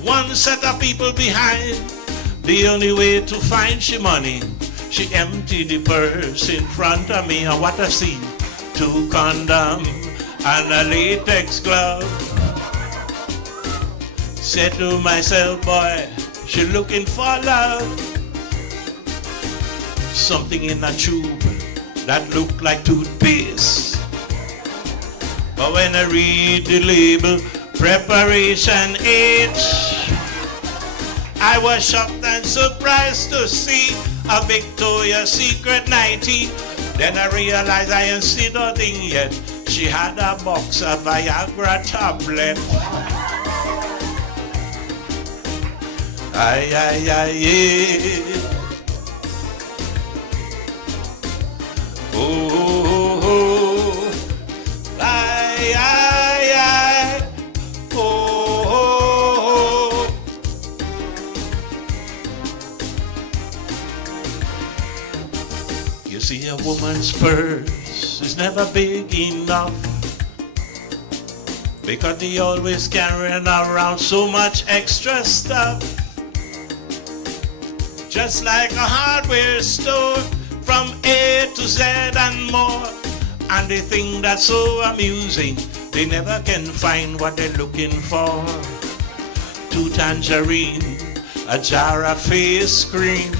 one set of people behind. The only way to find she money, she emptied the purse in front of me, and what I see, 2 condom and a latex glove. Said to myself, boy, she looking for love. Something in a tube that looked like toothpaste. But when I read the label, preparation H, I was shocked and surprised to see a Victoria's Secret 90. Then I realized I ain't seen nothing yet. She had a box of Viagra tablet. Ay, ay, ay, yeah. Oh, oh, oh. Ay, ay, ay. Oh, oh, oh. You see, a woman's purse is never big enough, because they always carrying around so much extra stuff. Just like a hardware store, from A to Z and more. And the thing that's so amusing, they never can find what they're looking for. 2 tangerine, a jar of face cream,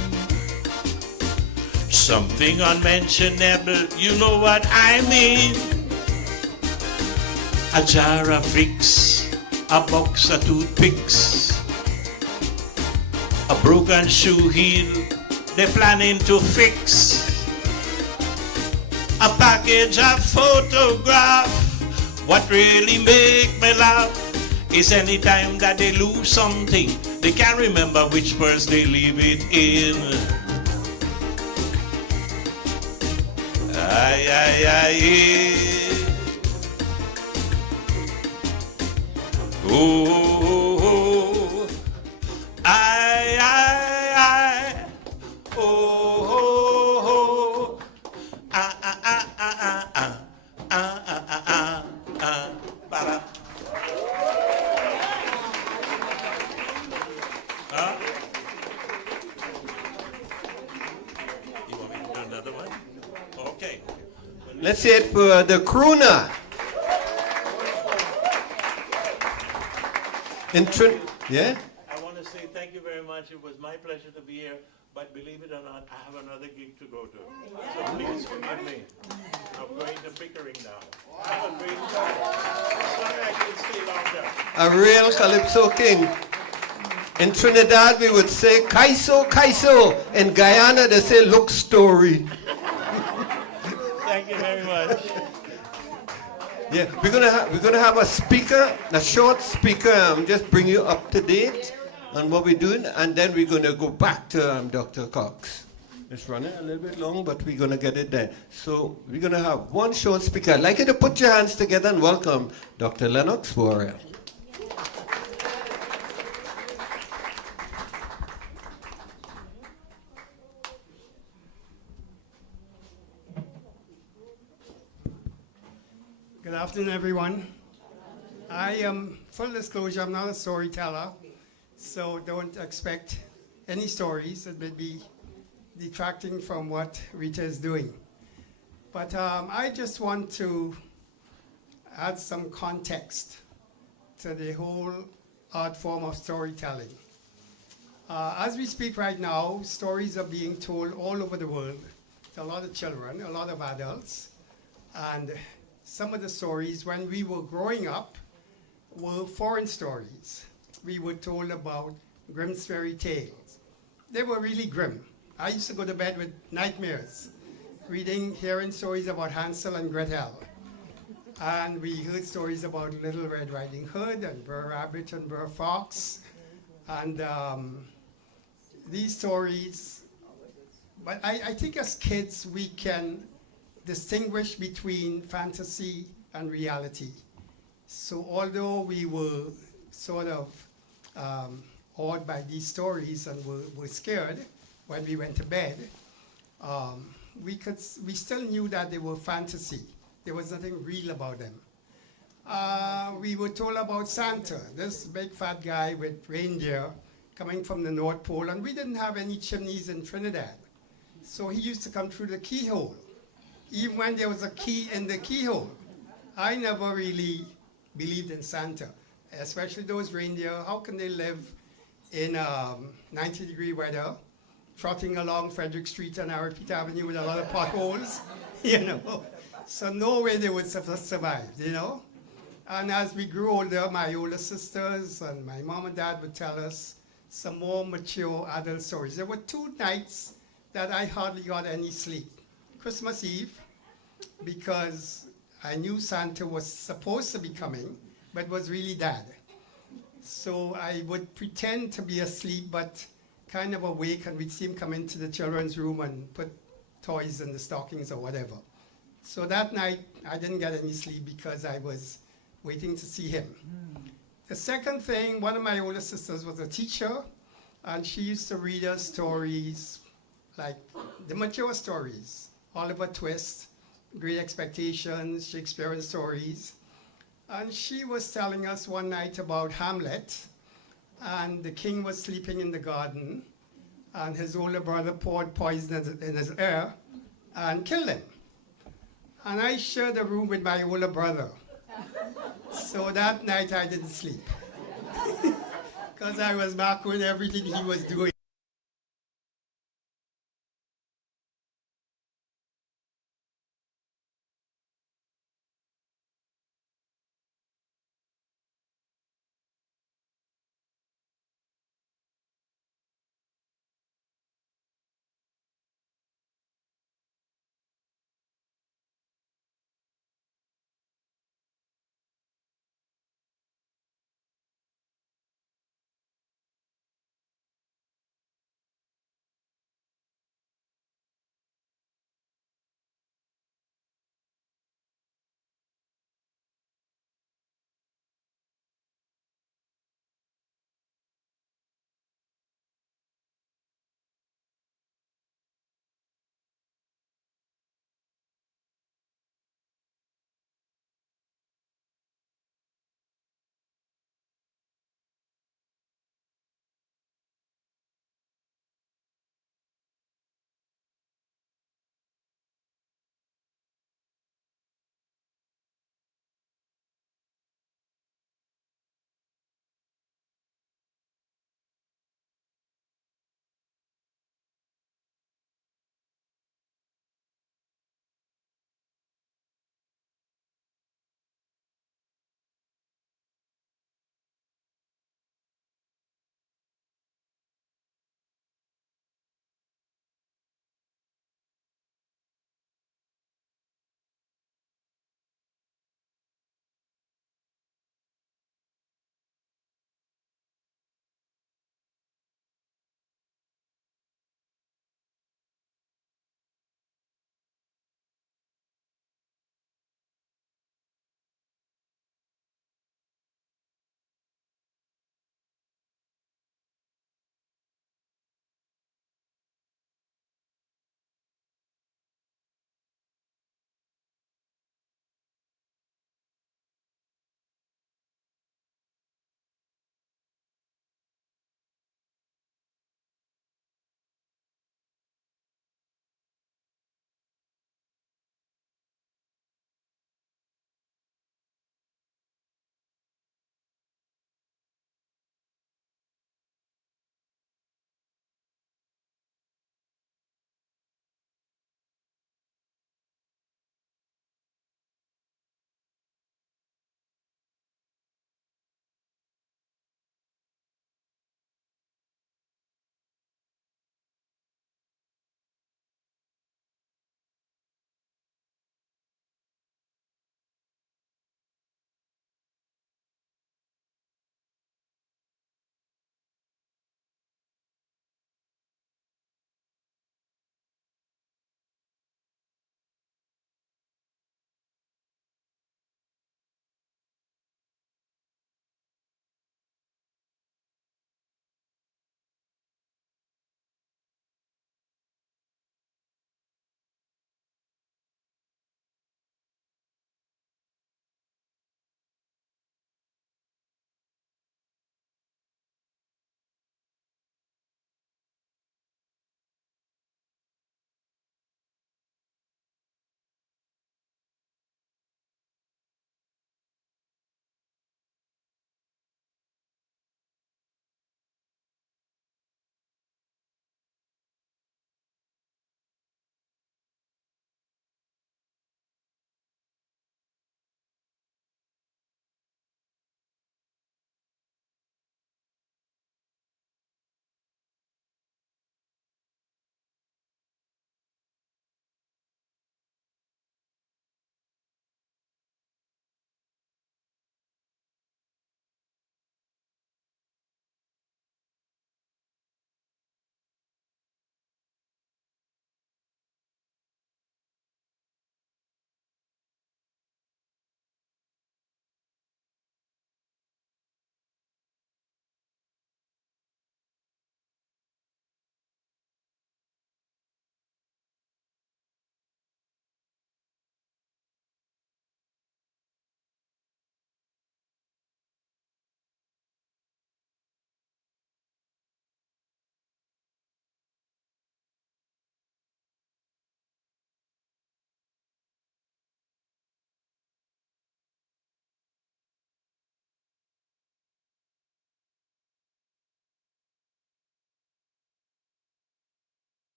something unmentionable, you know what I mean. A jar of Vicks, a box of toothpicks, a broken shoe heel they're planning to fix, a package of photograph. What really make me laugh is anytime that they lose something, they can't remember which purse they leave it in. Ay, ay, ay, yeah. Oh, oh, oh. Ay, ay, ay. Oh, oh, oh. Ah, ah, ah, ah, ah, ah. Ah, ah, ah, ah, ah. Para. Huh? You want me to do another one? Okay. Let's say it for the crooner. Yeah? I want to say thank you very much. It was my pleasure to be here. But believe it or not, I have another gig to go to. So please forgive me. I'm going to Pickering now. Have a great time. Sorry I couldn't stay longer. A real Calypso king. In Trinidad, we would say Kaiso, Kaiso. In Guyana, they say look story. Thank you very much. Yeah, we're gonna have a speaker, a short speaker, just bring you up to date on what we're doing, and then we're gonna go back to Dr. Cox. It's running a little bit long, but we're gonna get it there. So we're gonna have one short speaker. I'd like you to put your hands together and welcome Dr. Lennox Warrior. Good afternoon, everyone. I am, full disclosure, I'm not a storyteller, so don't expect any stories that may be detracting from what Rita is doing. But I just want to add some context to the whole art form of storytelling. As we speak right now, stories are being told all over the world to a lot of children, a lot of adults, and some of the stories when we were growing up were foreign stories. We were told about Grimm's fairy tales. They were really grim. I used to go to bed with nightmares, hearing stories about Hansel and Gretel. And we heard stories about Little Red Riding Hood and Brer Rabbit and Brer Fox. And these stories, but I think as kids we can distinguish between fantasy and reality. So although we were sort of awed by these stories and were scared when we went to bed, we still knew that they were fantasy. There was nothing real about them. we were told about Santa, this big fat guy with reindeer coming from the North Pole, and we didn't have any chimneys in Trinidad. So he used to come through the keyhole, even when there was a key in the keyhole. I never really believed in Santa, especially those reindeer. How can they live in 90-degree weather, trotting along Frederick Street and Arapit Avenue with a lot of potholes, you know? So no way they would survive, you know? And as we grew older, my older sisters and my mom and dad would tell us some more mature adult stories. There were 2 nights that I hardly got any sleep. Christmas Eve, because I knew Santa was supposed to be coming, but was really Dad. So I would pretend to be asleep, but kind of awake, and we'd see him come into the children's room and put toys in the stockings or whatever. So that night, I didn't get any sleep because I was waiting to see him. The second thing, one of my older sisters was a teacher, and she used to read us stories, like the mature stories, Oliver Twist, Great Expectations, Shakespearean stories. And she was telling us one night about Hamlet, and the king was sleeping in the garden, and his older brother poured poison in his ear and killed him. And I shared a room with my older brother. So that night I didn't sleep, because I was back with everything he was doing.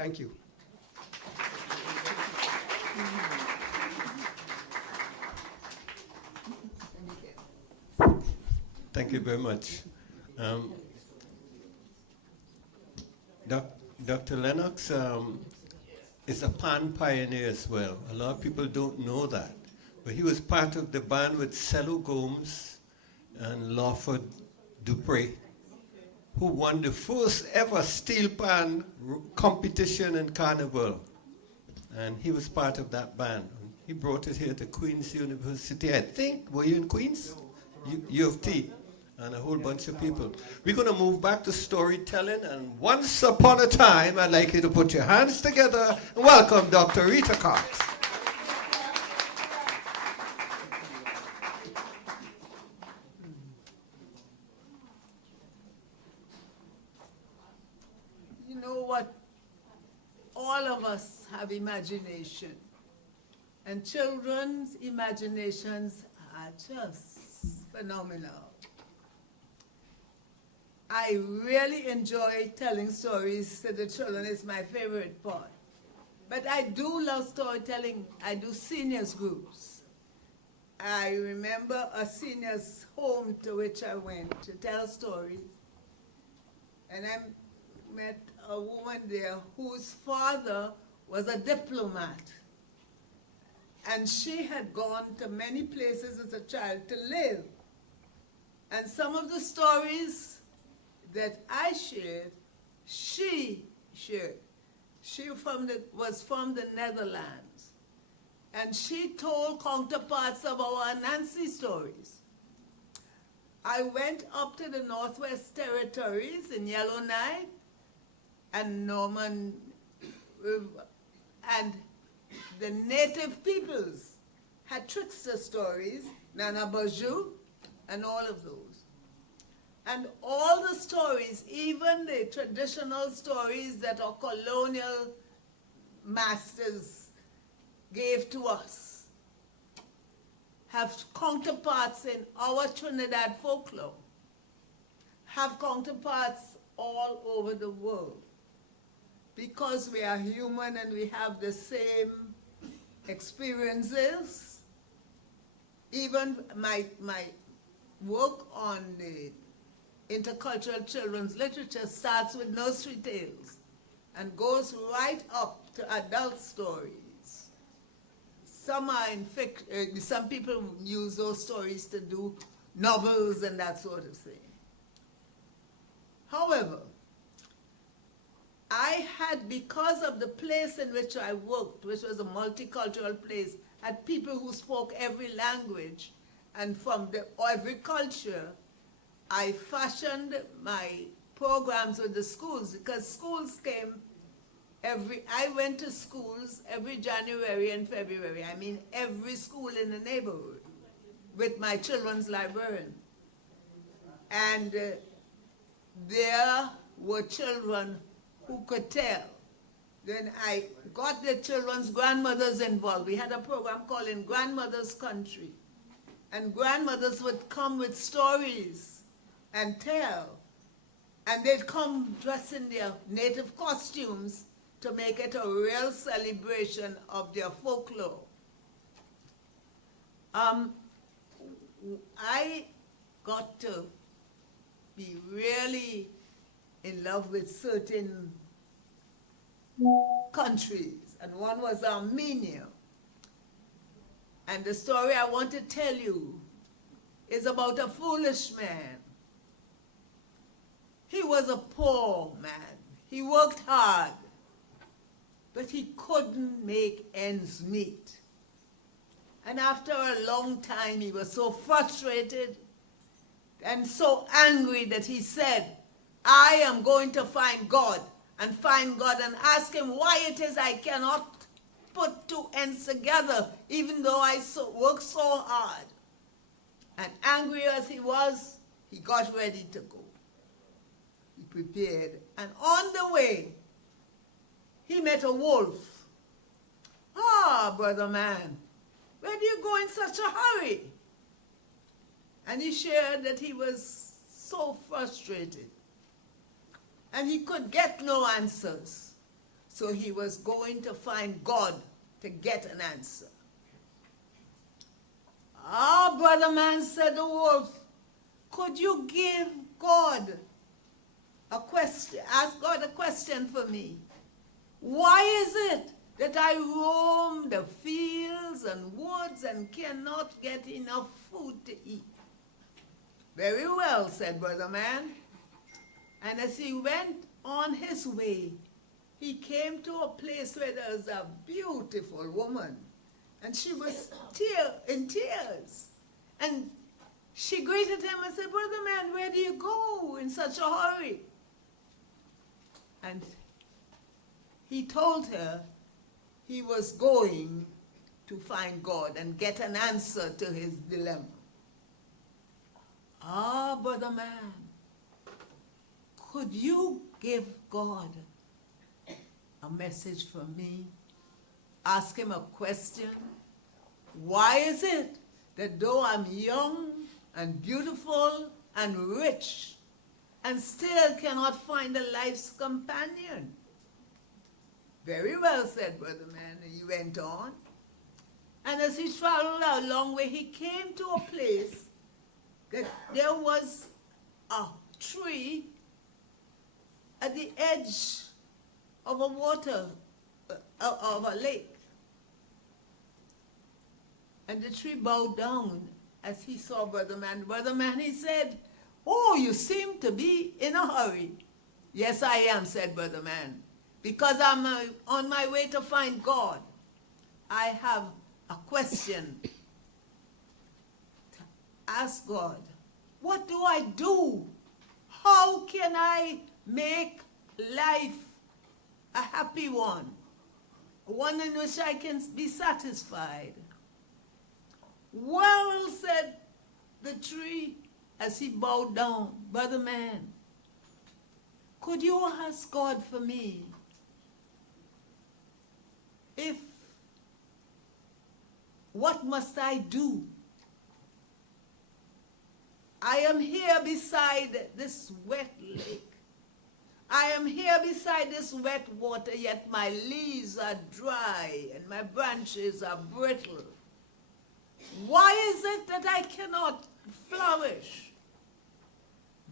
Thank you. Thank you very much. Dr. Lennox is a pan pioneer as well. A lot of people don't know that. But he was part of the band with Cello Gomes and Lawford Dupre, who won the first ever steel pan competition in Carnival. And he was part of that band. He brought it here to Queen's University, I think. Were you in Queen's? U of T. And a whole bunch of people. We're going to move back to storytelling. And once upon a time, I'd like you to put your hands together and welcome Dr. Rita Cox. You know what? All of us have imagination. And children's imaginations are just phenomenal. I really enjoy telling stories to the children. It's my favorite part. But I do love storytelling. I do seniors groups. I remember a seniors home to which I went to tell stories. And I met a woman there whose father was a diplomat. And she had gone to many places as a child to live. And some of the stories that I shared, she shared. She was from the Netherlands. And she told counterparts of our Nancy stories. I went up to the Northwest Territories in Yellowknife and Norman, and the native peoples had trickster stories, Nana Bajou, and all of those. And all the stories, even the traditional stories that our colonial masters gave to us, have counterparts in our Trinidad folklore, have counterparts all over the world. Because we are human and we have the same experiences. Even my work on the intercultural children's literature starts with nursery tales and goes right up to adult stories. Some are in fiction, some people use those stories to do novels and that sort of thing. However, I had, because of the place in which I worked, which was a multicultural place, had people who spoke every language, and from every culture, I fashioned my programs with the schools, because schools came I went to schools every January and February. I mean, every school in the neighborhood with my children's librarian. And there were children who could tell. Then I got the children's grandmothers involved. We had a program called In Grandmother's Country. And grandmothers would come with stories and tell. And they'd come dressed in their native costumes to make it a real celebration of their folklore. I got to be really in love with certain countries, and one was Armenia. And the story I want to tell you is about a foolish man. He was a poor man. He worked hard, but he couldn't make ends meet. And after a long time, he was so frustrated and so angry that he said, I am going to find God and ask him why it is I cannot put two ends together, even though I work so hard. And angry as he was, he got ready to go. He prepared, and on the way, he met a wolf. Ah, brother man, where do you go in such a hurry? And he shared that he was so frustrated, and he could get no answers. So he was going to find God to get an answer. Ah, brother man, said the wolf, could you give God a question, ask God a question for me? Why is it that I roam the fields and woods and cannot get enough food to eat? Very well, said brother man. And as he went on his way, he came to a place where there was a beautiful woman. And she was in tears. And she greeted him and said, brother man, where do you go in such a hurry? And he told her he was going to find God and get an answer to his dilemma. Ah, brother man, could you give God a message from me? Ask him a question. Why is it that though I'm young and beautiful and rich and still cannot find a life's companion? Very well, said brother man, and he went on. And as he traveled a long way, he came to a place that there was a tree at the edge of a water, of a lake. And the tree bowed down as he saw brother man. Brother man, he said, oh, you seem to be in a hurry. Yes, I am, said brother man, because I'm on my way to find God. I have a question to ask God. What do I do? How can I make life a happy one in which I can be satisfied? Well, said the tree as he bowed down, brother man, could you ask God for me what must I do? I am here beside this wet lake. I am here beside this wet water, yet my leaves are dry and my branches are brittle. Why is it that I cannot flourish?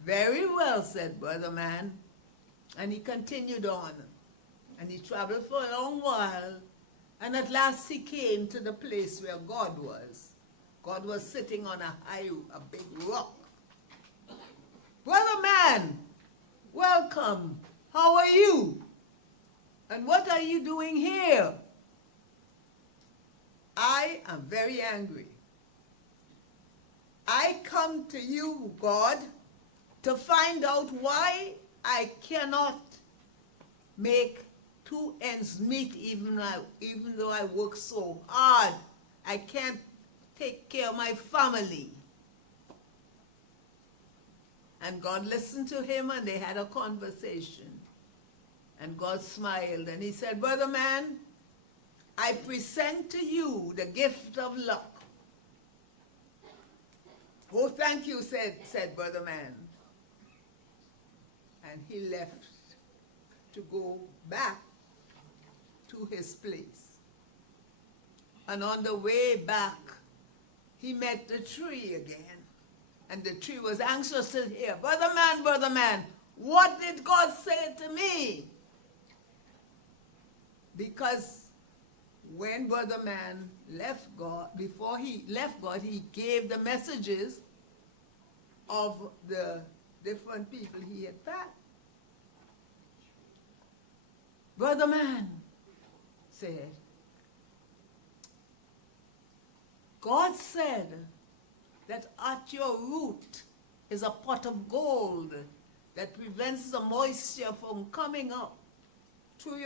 Very well, said brother man. And he continued on. And he traveled for a long while. And at last he came to the place where God was. God was sitting on a big rock. Brother man, welcome. How are you? And what are you doing here? I am very angry. I come to you, God, to find out why I cannot make 2 ends meet even though I work so hard. I can't take care of my family. And God listened to him and they had a conversation. And God smiled and he said, brother man, I present to you the gift of luck. Oh, thank you, said brother man. And he left to go back to his place. And on the way back, he met the tree again. And the tree was anxious to hear, brother man, what did God say to me? Because when brother man left God, before he left God, he gave the messages of the different people he had passed. Brother man said, God said that at your root is a pot of gold that prevents the moisture from coming up through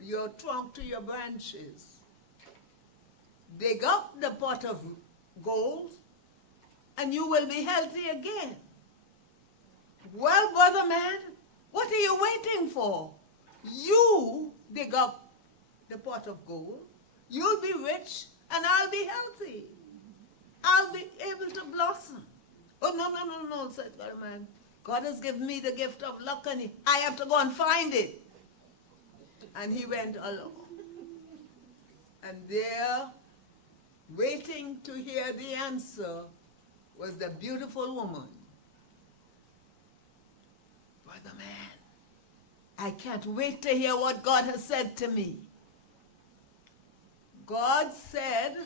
your trunk to your branches. Dig up the pot of gold and you will be healthy again. Well, brother man, what are you waiting for? You dig up the pot of gold, you'll be rich and I'll be healthy. I'll be able to blossom. Oh, no, said brother man. God has given me the gift of luck and I have to go and find it. And he went along. And there, waiting to hear the answer, was the beautiful woman. Brother man, I can't wait to hear what God has said to me. God said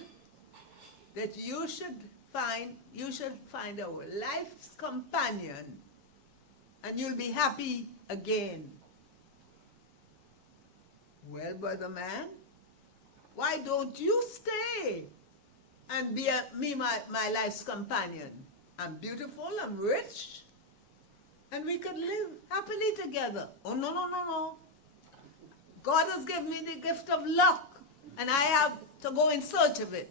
that you should find a life's companion and you'll be happy again. Well, brother man, why don't you stay and be my life's companion? I'm beautiful, I'm rich, and we could live happily together. Oh, no, no, no, no. God has given me the gift of luck, and I have to go in search of it.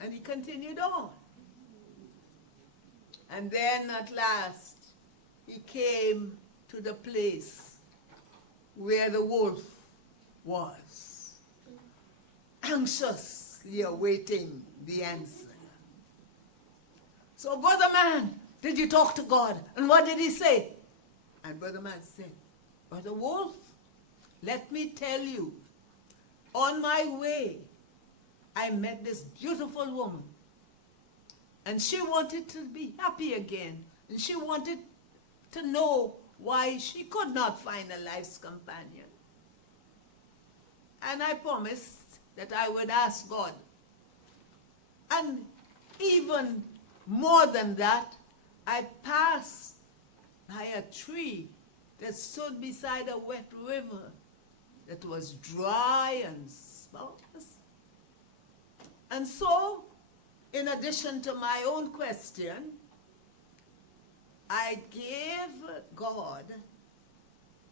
And he continued on. And then at last, he came to the place where the wolf was, anxiously awaiting the answer. So, brother man, did you talk to God? And what did he say? And brother man said, Brother Wolf, let me tell you, on my way, I met this beautiful woman. And she wanted to be happy again. And she wanted to know why she could not find a life's companion. And I promised that I would ask God. And even more than that, I passed by a tree that stood beside a wet river that was dry and spoutless. And so, in addition to my own question, I gave God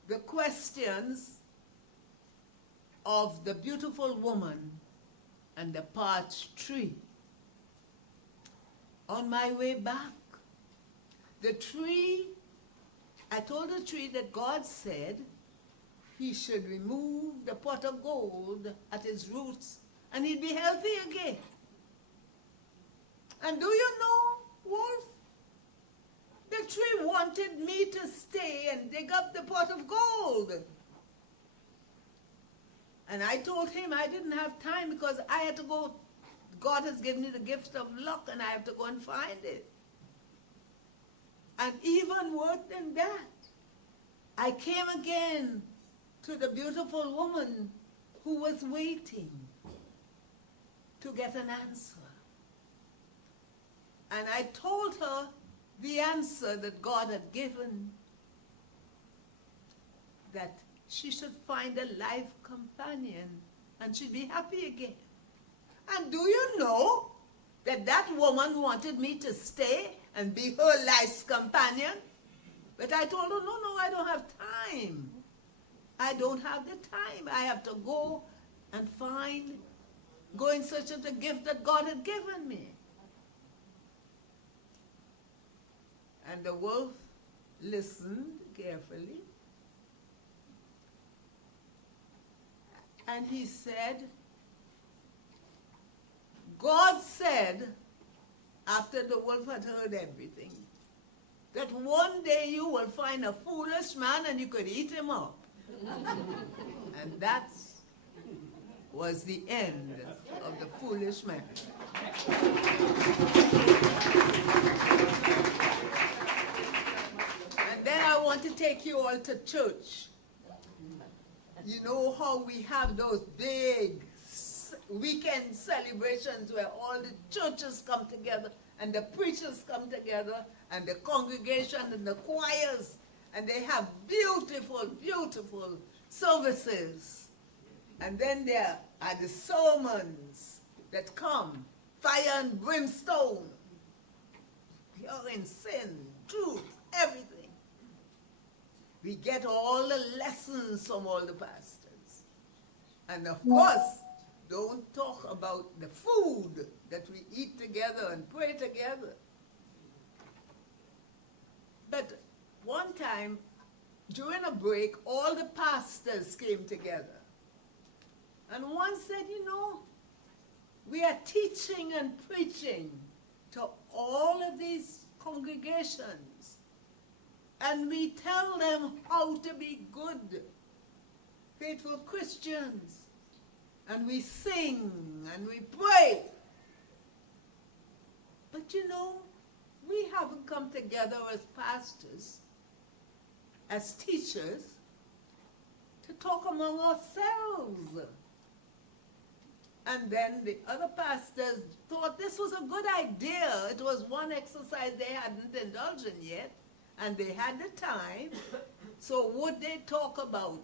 the questions of the beautiful woman and the parched tree. On my way back, the tree, I told the tree that God said he should remove the pot of gold at his roots and he'd be healthy again. And do you know, Wolf? The tree wanted me to stay and dig up the pot of gold. And I told him I didn't have time because I had to go. God has given me the gift of luck and I have to go and find it. And even worse than that, I came again to the beautiful woman who was waiting to get an answer. And I told her the answer that God had given, that she should find a life companion and she'd be happy again. And do you know that that woman wanted me to stay and be her life's companion? But I told her, no, I don't have time. I don't have the time. I have to go and go in search of the gift that God had given me. And the wolf listened carefully. And he said, God said, after the wolf had heard everything, that one day you will find a foolish man and you could eat him up. And that was the end of the foolish man. And then I want to take you all to church. You know how we have those big weekend celebrations where all the churches come together and the preachers come together and the congregation and the choirs, and they have beautiful, beautiful services. And then there are the sermons that come, fire and brimstone, pure in sin, truth, everything. We get all the lessons from all the pastors. And of course, don't talk about the food that we eat together and pray together. But one time, during a break, all the pastors came together. And one said, you know, we are teaching and preaching to all of these congregations. And we tell them how to be good faithful Christians, and we sing and we pray. But you know, we haven't come together as pastors, as teachers, to talk among ourselves. And then the other pastors thought this was a good idea. It was one exercise they hadn't indulged in yet, and they had the time. So would they talk about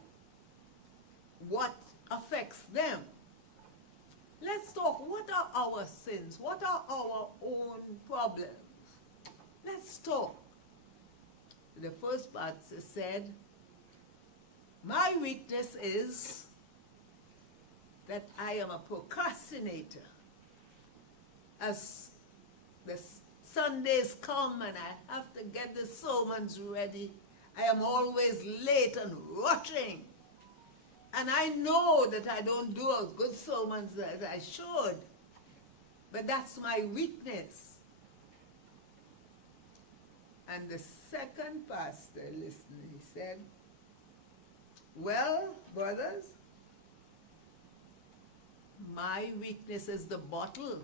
what affects them? Let's talk, what are our sins? What are our own problems? Let's talk. The first pastor said, my weakness is that I am a procrastinator. As the Sundays come and I have to get the sermons ready, I am always late and rushing. And I know that I don't do as good sermons as I should, but that's my weakness. And the second pastor listened, he said, well, brothers, my weakness is the bottle.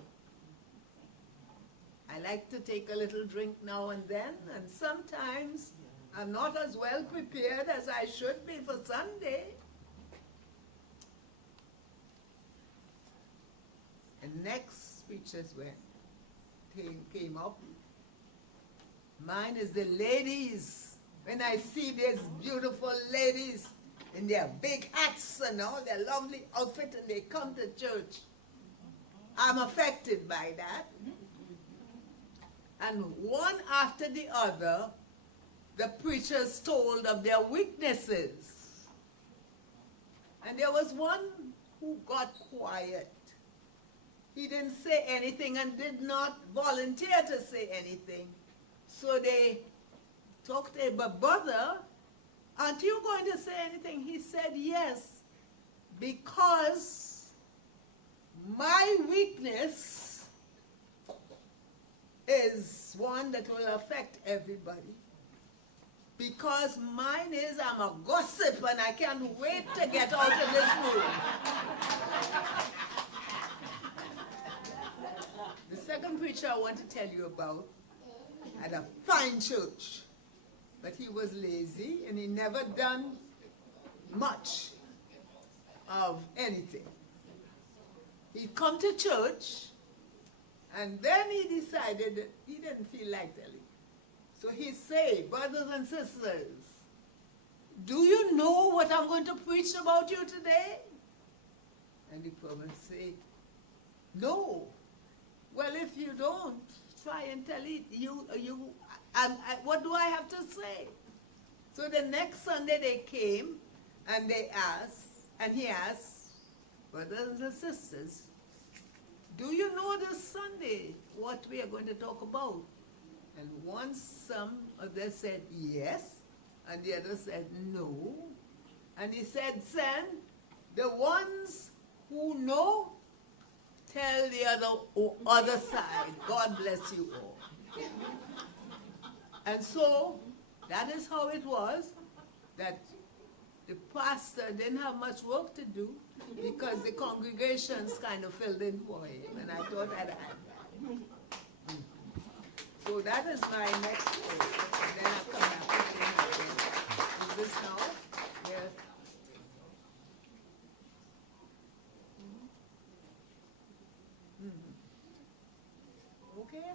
I like to take a little drink now and then, and sometimes I'm not as well prepared as I should be for Sunday. And next speeches came up. Mine is the ladies. When I see these beautiful ladies in their big hats and all their lovely outfit and they come to church, I'm affected by that. And one after the other, the preachers told of their weaknesses. And there was one who got quiet. He didn't say anything and did not volunteer to say anything. So they talked to him, but brother, aren't you going to say anything? He said, yes, because my weakness is one that will affect everybody. Because mine is I'm a gossip and I can't wait to get out of this room. The second preacher I want to tell you about had a fine church, but he was lazy and he never done much of anything. He'd come to church and then he decided that he didn't feel like telling. So he'd say, brothers and sisters, do you know what I'm going to preach about you today? And the people would say, no. Well, if you don't, try and tell it. What do I have to say? So the next Sunday they came and they asked, and he asked, brothers and sisters, do you know this Sunday what we are going to talk about? And some of them said yes, and the others said no. And he said, son, the ones who know, tell the other side. God bless you all. And so that is how it was, that the pastor didn't have much work to do because the congregations kind of filled in for him, and I thought I'd add that. So that is my next story. And then I'll come back again. Is this now? Yes. Okay.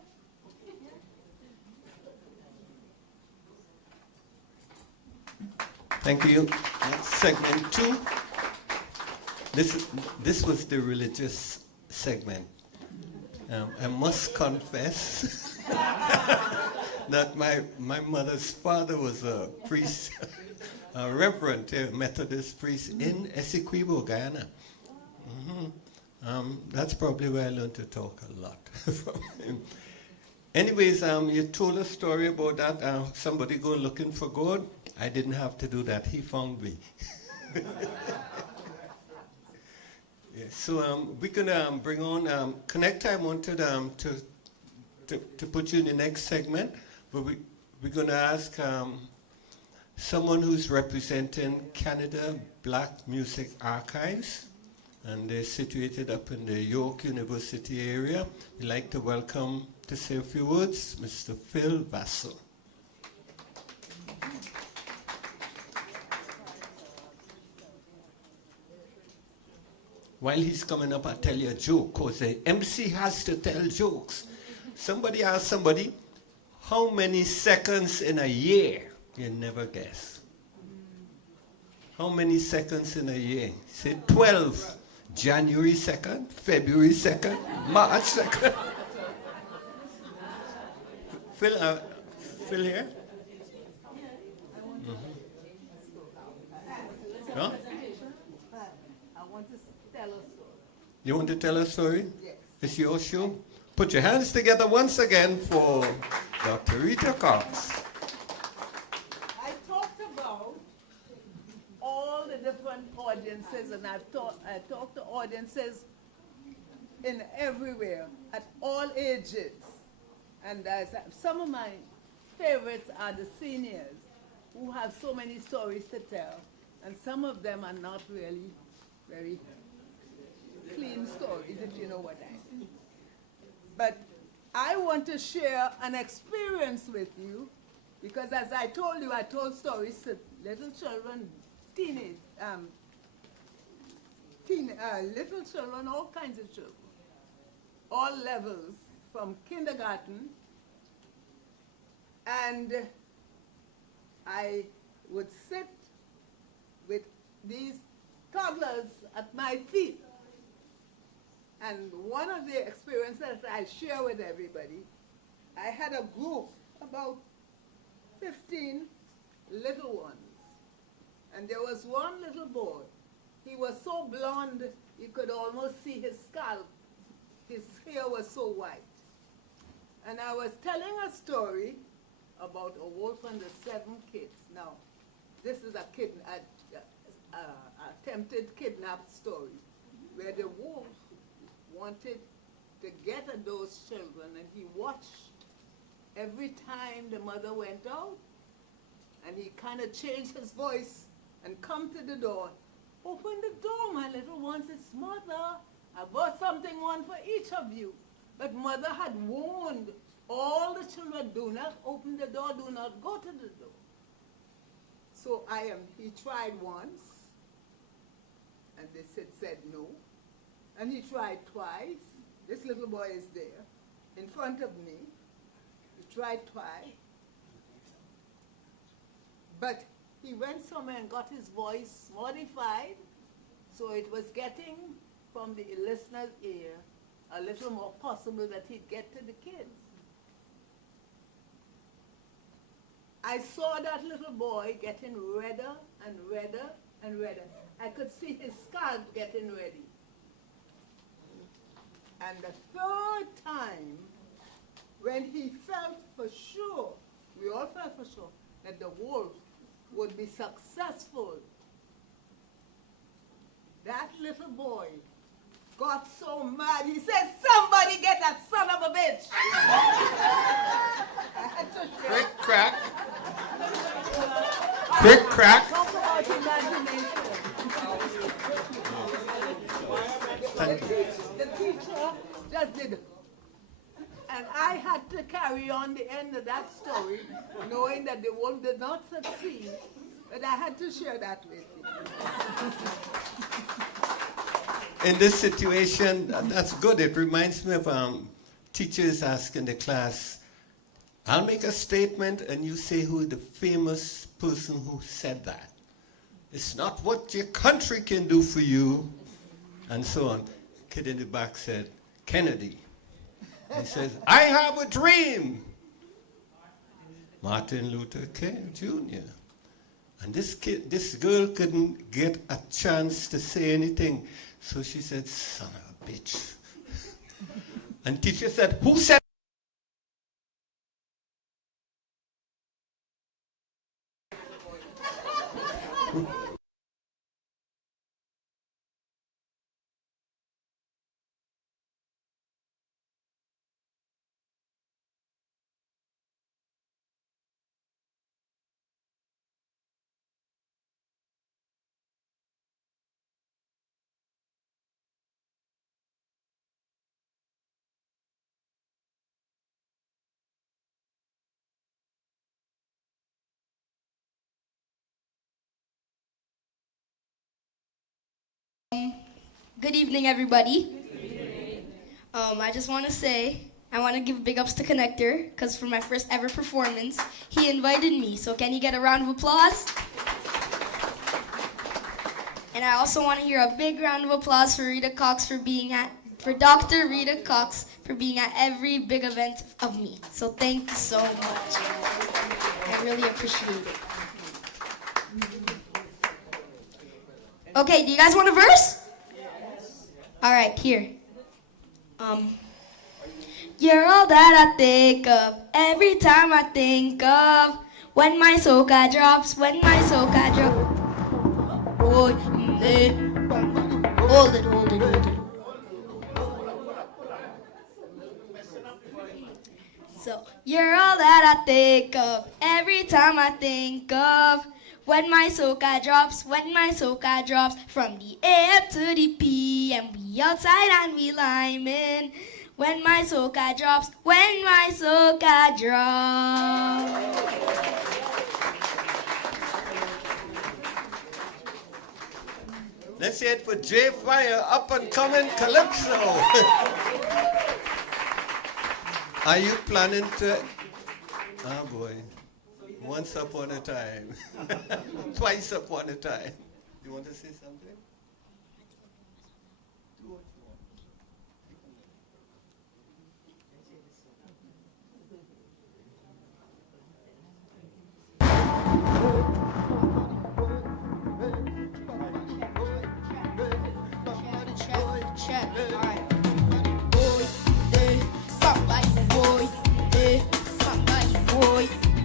Thank you. That's segment 2. This was the religious segment. I must confess that my mother's father was a priest, a reverend, a Methodist priest in Essequibo, Guyana. That's probably where I learned to talk a lot from him. Anyways, you told a story about that, somebody going looking for God. I didn't have to do that. He found me. Yeah, so we're going to bring on Connect. I wanted to put you in the next segment, but we're going to ask someone who's representing Canada Black Music Archives, and they're situated up in the York University area. We'd like to welcome to say a few words, Mr. Phil Vassell. While he's coming up, I'll tell you a joke, because the MC has to tell jokes. Somebody asked somebody, how many seconds in a year? You never guess. How many seconds in a year? Say 12. January 2nd, February 2nd, March 2nd. Phil here? Mm-hmm. Huh? I want to tell a story. You want to tell a story? Yes. It's your show. Put your hands together once again for Dr. Rita Cox. I talked about all the different audiences, and I talked to audiences in everywhere, at all ages. And some of my favorites are the seniors, who have so many stories to tell, and some of them are not really very clean stories, if you know what I mean. But I want to share an experience with you, because as I told you, I told stories to little children, little children, all kinds of children, all levels, from kindergarten. And I would sit with these toddlers at my feet. And one of the experiences I share with everybody, I had a group, about 15 little ones. And there was one little boy. He was so blonde, you could almost see his scalp. His hair was so white. And I was telling a story about a wolf and the 7 kids. Now, this is a attempted kidnap story, where the wolf wanted to get at those children, and he watched every time the mother went out, and he kind of changed his voice and come to the door. Open the door, my little ones. It's mother. I bought something, one for each of you. But mother had warned all the children, do not open the door, do not go to the door. So he tried once, and they said no. And he tried twice. This little boy is there in front of me. He tried twice. But he went somewhere and got his voice modified, so it was getting from the listener's ear a little more possible that he'd get to the kids. I saw that little boy getting redder and redder and redder. I could see his scalp getting ready. And the third time, when he felt for sure, we all felt for sure, that the wolf would be successful, that little boy got so mad, he said, somebody get that son of a bitch. I had to share. Quick crack. Quick crack. Talk about imagination. The teacher just did. And I had to carry on the end of that story, knowing that the wolf did not succeed, but I had to share that with you. In this situation, that's good. It reminds me of teachers asking the class, I'll make a statement and you say who the famous person who said that. It's not what your country can do for you, and so on. Kid in the back said, Kennedy. He says, I have a dream. Martin Luther King Jr. And this girl couldn't get a chance to say anything. So she said, son of a bitch. And teacher said, who said Good evening, everybody. I just want to say, I want to give big ups to Connector, because for my first ever performance, he invited me. So can you get a round of applause? And I also want to hear a big round of applause for Dr. Rita Cox for being at every big event of me. So thank you so much. I really appreciate it. Okay, do you guys want a verse? Yes. All right, here. You're all that I think of every time I think of when my soca drops, when my soca drops. Oh, hold it. So, you're all that I think of every time I think of when my soca drops, from the AM to the PM, we outside and we liming. When my soca drops, Let's say it for J Fire, up and coming Calypso. Are you planning to? Oh boy. Once upon a time. Twice upon a time. You want to say something? Check. All right.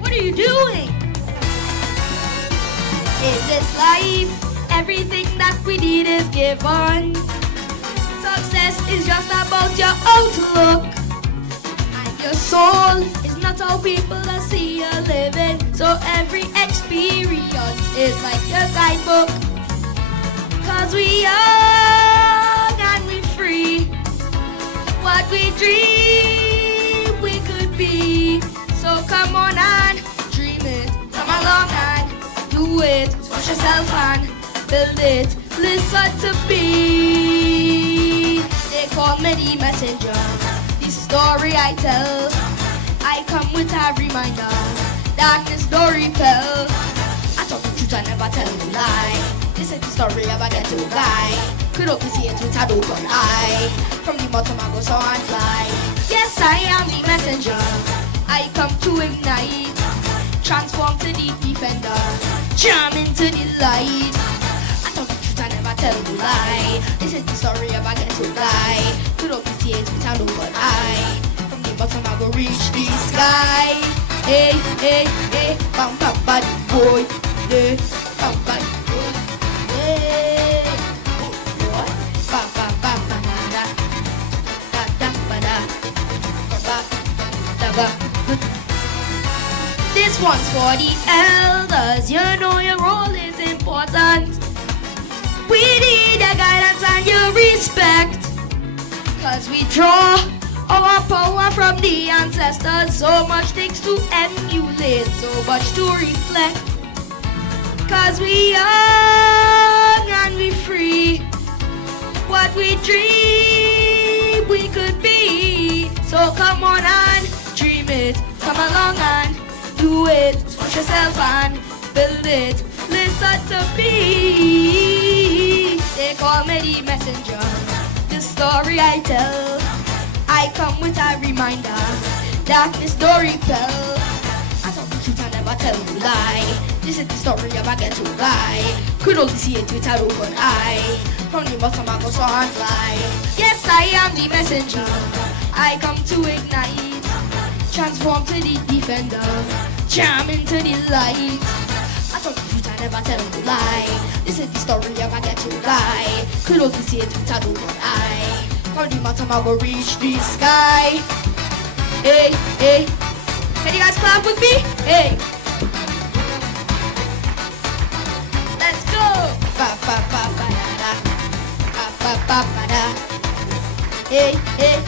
What are you doing? In this life, everything that we need is given. Success is just about your outlook, and your soul is not how people see you living. So every experience is like your guidebook. Cause we young and we free. What we dream we could be. So come on and dream it. Come along and do it. Push yourself and build it. Listen to me. They call me the messenger. The story I tell, I come with a reminder. Darkness don't repel. I talk the truth, I never tell a lie. This is the story of a ghetto guy. Could only see it with an open eye. From the bottom I go so and fly. Yes, I am the messenger. I come to ignite, transform to the defender, jam into the light. I talk the truth, I never tell a lie. This is the story of a ghetto guy. Could only see it with an open eye. From the bottom I go reach the sky. Hey, hey, hey, bam, bam, bad boy. Hey, bam, bad boy. Hey, what? Bam, bam, bam, bam, da, da, da, da, da, da, da. This one's for the elders. You know your role is important. We need your guidance and your respect. Cause we draw our power from the ancestors. So much things to emulate, so much to reflect. Cause we young and we free. What we dream we could be. So come on and dream it. Come along and do it. Push yourself and build it. Listen to me. They call me the messenger. The story I tell, I come with a reminder. Darkness don't repel. I tell the truth, I never tell a lie. This is the story of a ghetto guy. Could only see it with an open eye. From the bottom I go so and fly. Yes, I am the messenger. I come to ignite, transform to the defender, jam into the light. I told the truth, I never tell a lie. This is the story of a ghetto guy. Could only see it with an open eye. From the bottom I go reach the sky. Hey, hey. Can you guys clap with me? Hey. Let's go. Ba ba ba ba da da. Ba ba ba ba da. Hey, hey.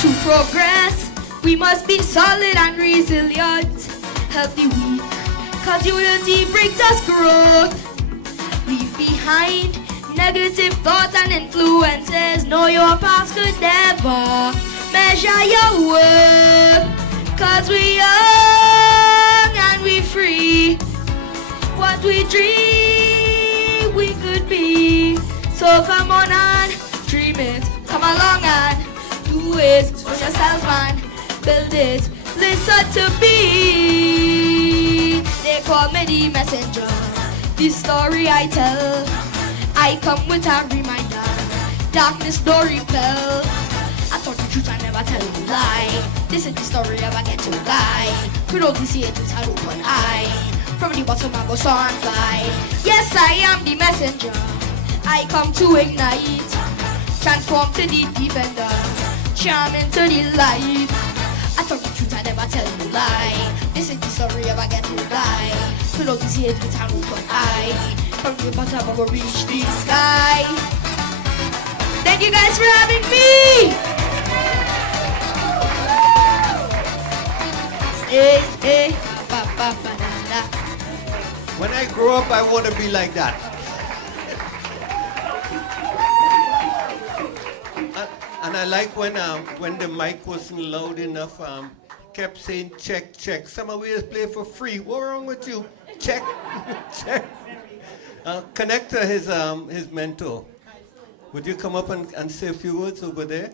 To progress, we must be solid and resilient. Help the weak, cause unity brings us growth. Leave behind negative thoughts and influences. Know your past could never measure your worth. 'Cause we young and we free. What we dream we could be. So come on and dream it. Come along and do it. For yourself man, build it. Listen to me. They call me the messenger. This story I tell, I come with a reminder. Darkness don't repel. I told the truth, I never tell a lie. This is the story of a ghetto guy. Could only see it with an open eye. From the bottom I go soar and fly. Yes, I am the messenger. I come to ignite. Transform to the defender. Charm into the light. I told the truth, I never tell a lie. This is the story of a ghetto guy. Could only see it with an open eye. From the bottom I go reach the sky. Thank you guys for having me. Hey, hey, ba, ba, ba, da, da. When I grow up, I want to be like that. And I like when the mic wasn't loud enough, kept saying check, check. Some of us play for free. What's wrong with you? Check, check. Connector, his mentor. Would you come up and say a few words over there?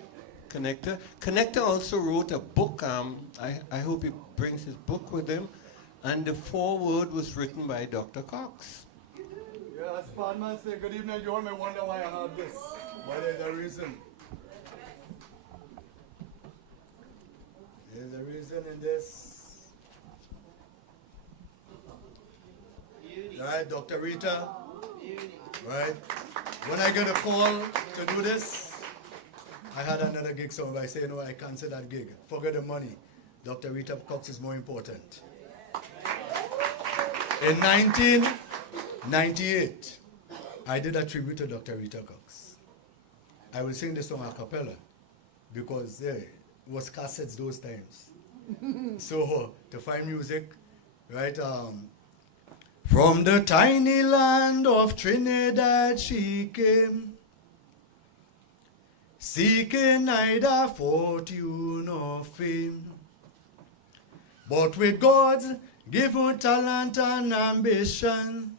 Connector. Connector also wrote a book. I hope he brings his book with him. And the foreword was written by Dr. Cox. Yes, Padman say good evening. You all may wonder why I have this. Well, there's a reason. There's a reason in this. Right, Dr. Rita. Right. When I get a call to do this, I had another gig somewhere. I say, no, I cancel that gig. Forget the money. Dr. Rita Cox is more important. In 1998, I did a tribute to Dr. Rita Cox. I will sing the song a cappella because it was cassettes those times. So to find music, right? From the tiny land of Trinidad she came, seeking neither fortune or fame, but with God's given talent and ambition,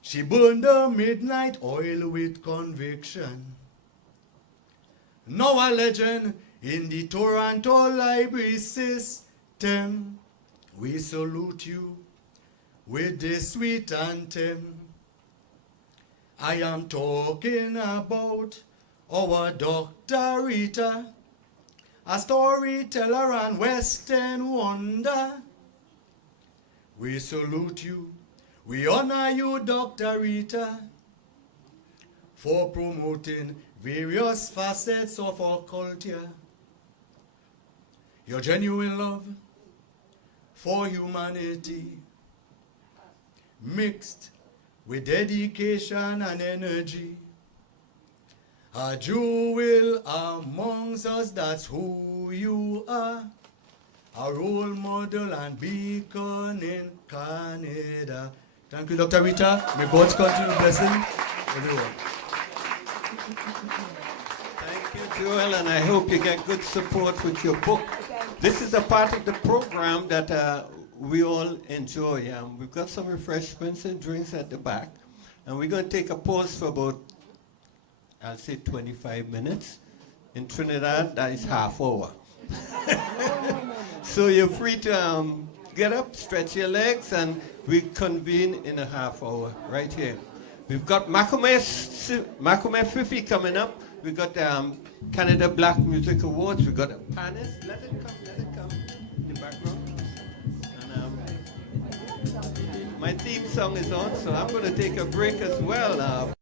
she burned the midnight oil with conviction. Now a legend in the Toronto Library system, we salute you with this sweet anthem. I am talking about our Dr. Rita, a storyteller and Western wonder. We salute you, we honor you, Dr. Rita, for promoting various facets of our culture. Your genuine love for humanity, mixed with dedication and energy. A jewel amongst us, that's who you are. A role model and beacon in Canada. Thank you, Dr. Rita. May God's continued blessing everyone. Thank you, Joel, and I hope you get good support with your book. This is a part of the program that we all enjoy. We've got some refreshments and drinks at the back, and we're going to take a pause for about, I'll say 25 minutes. In Trinidad, that is half hour. So you're free to get up, stretch your legs, and we convene in a half hour right here. We've got Macomé 50 coming up. We've got Canada Black Music Awards. We've got a panelist. Let it come in the background. And my theme song is on, so I'm going to take a break as well.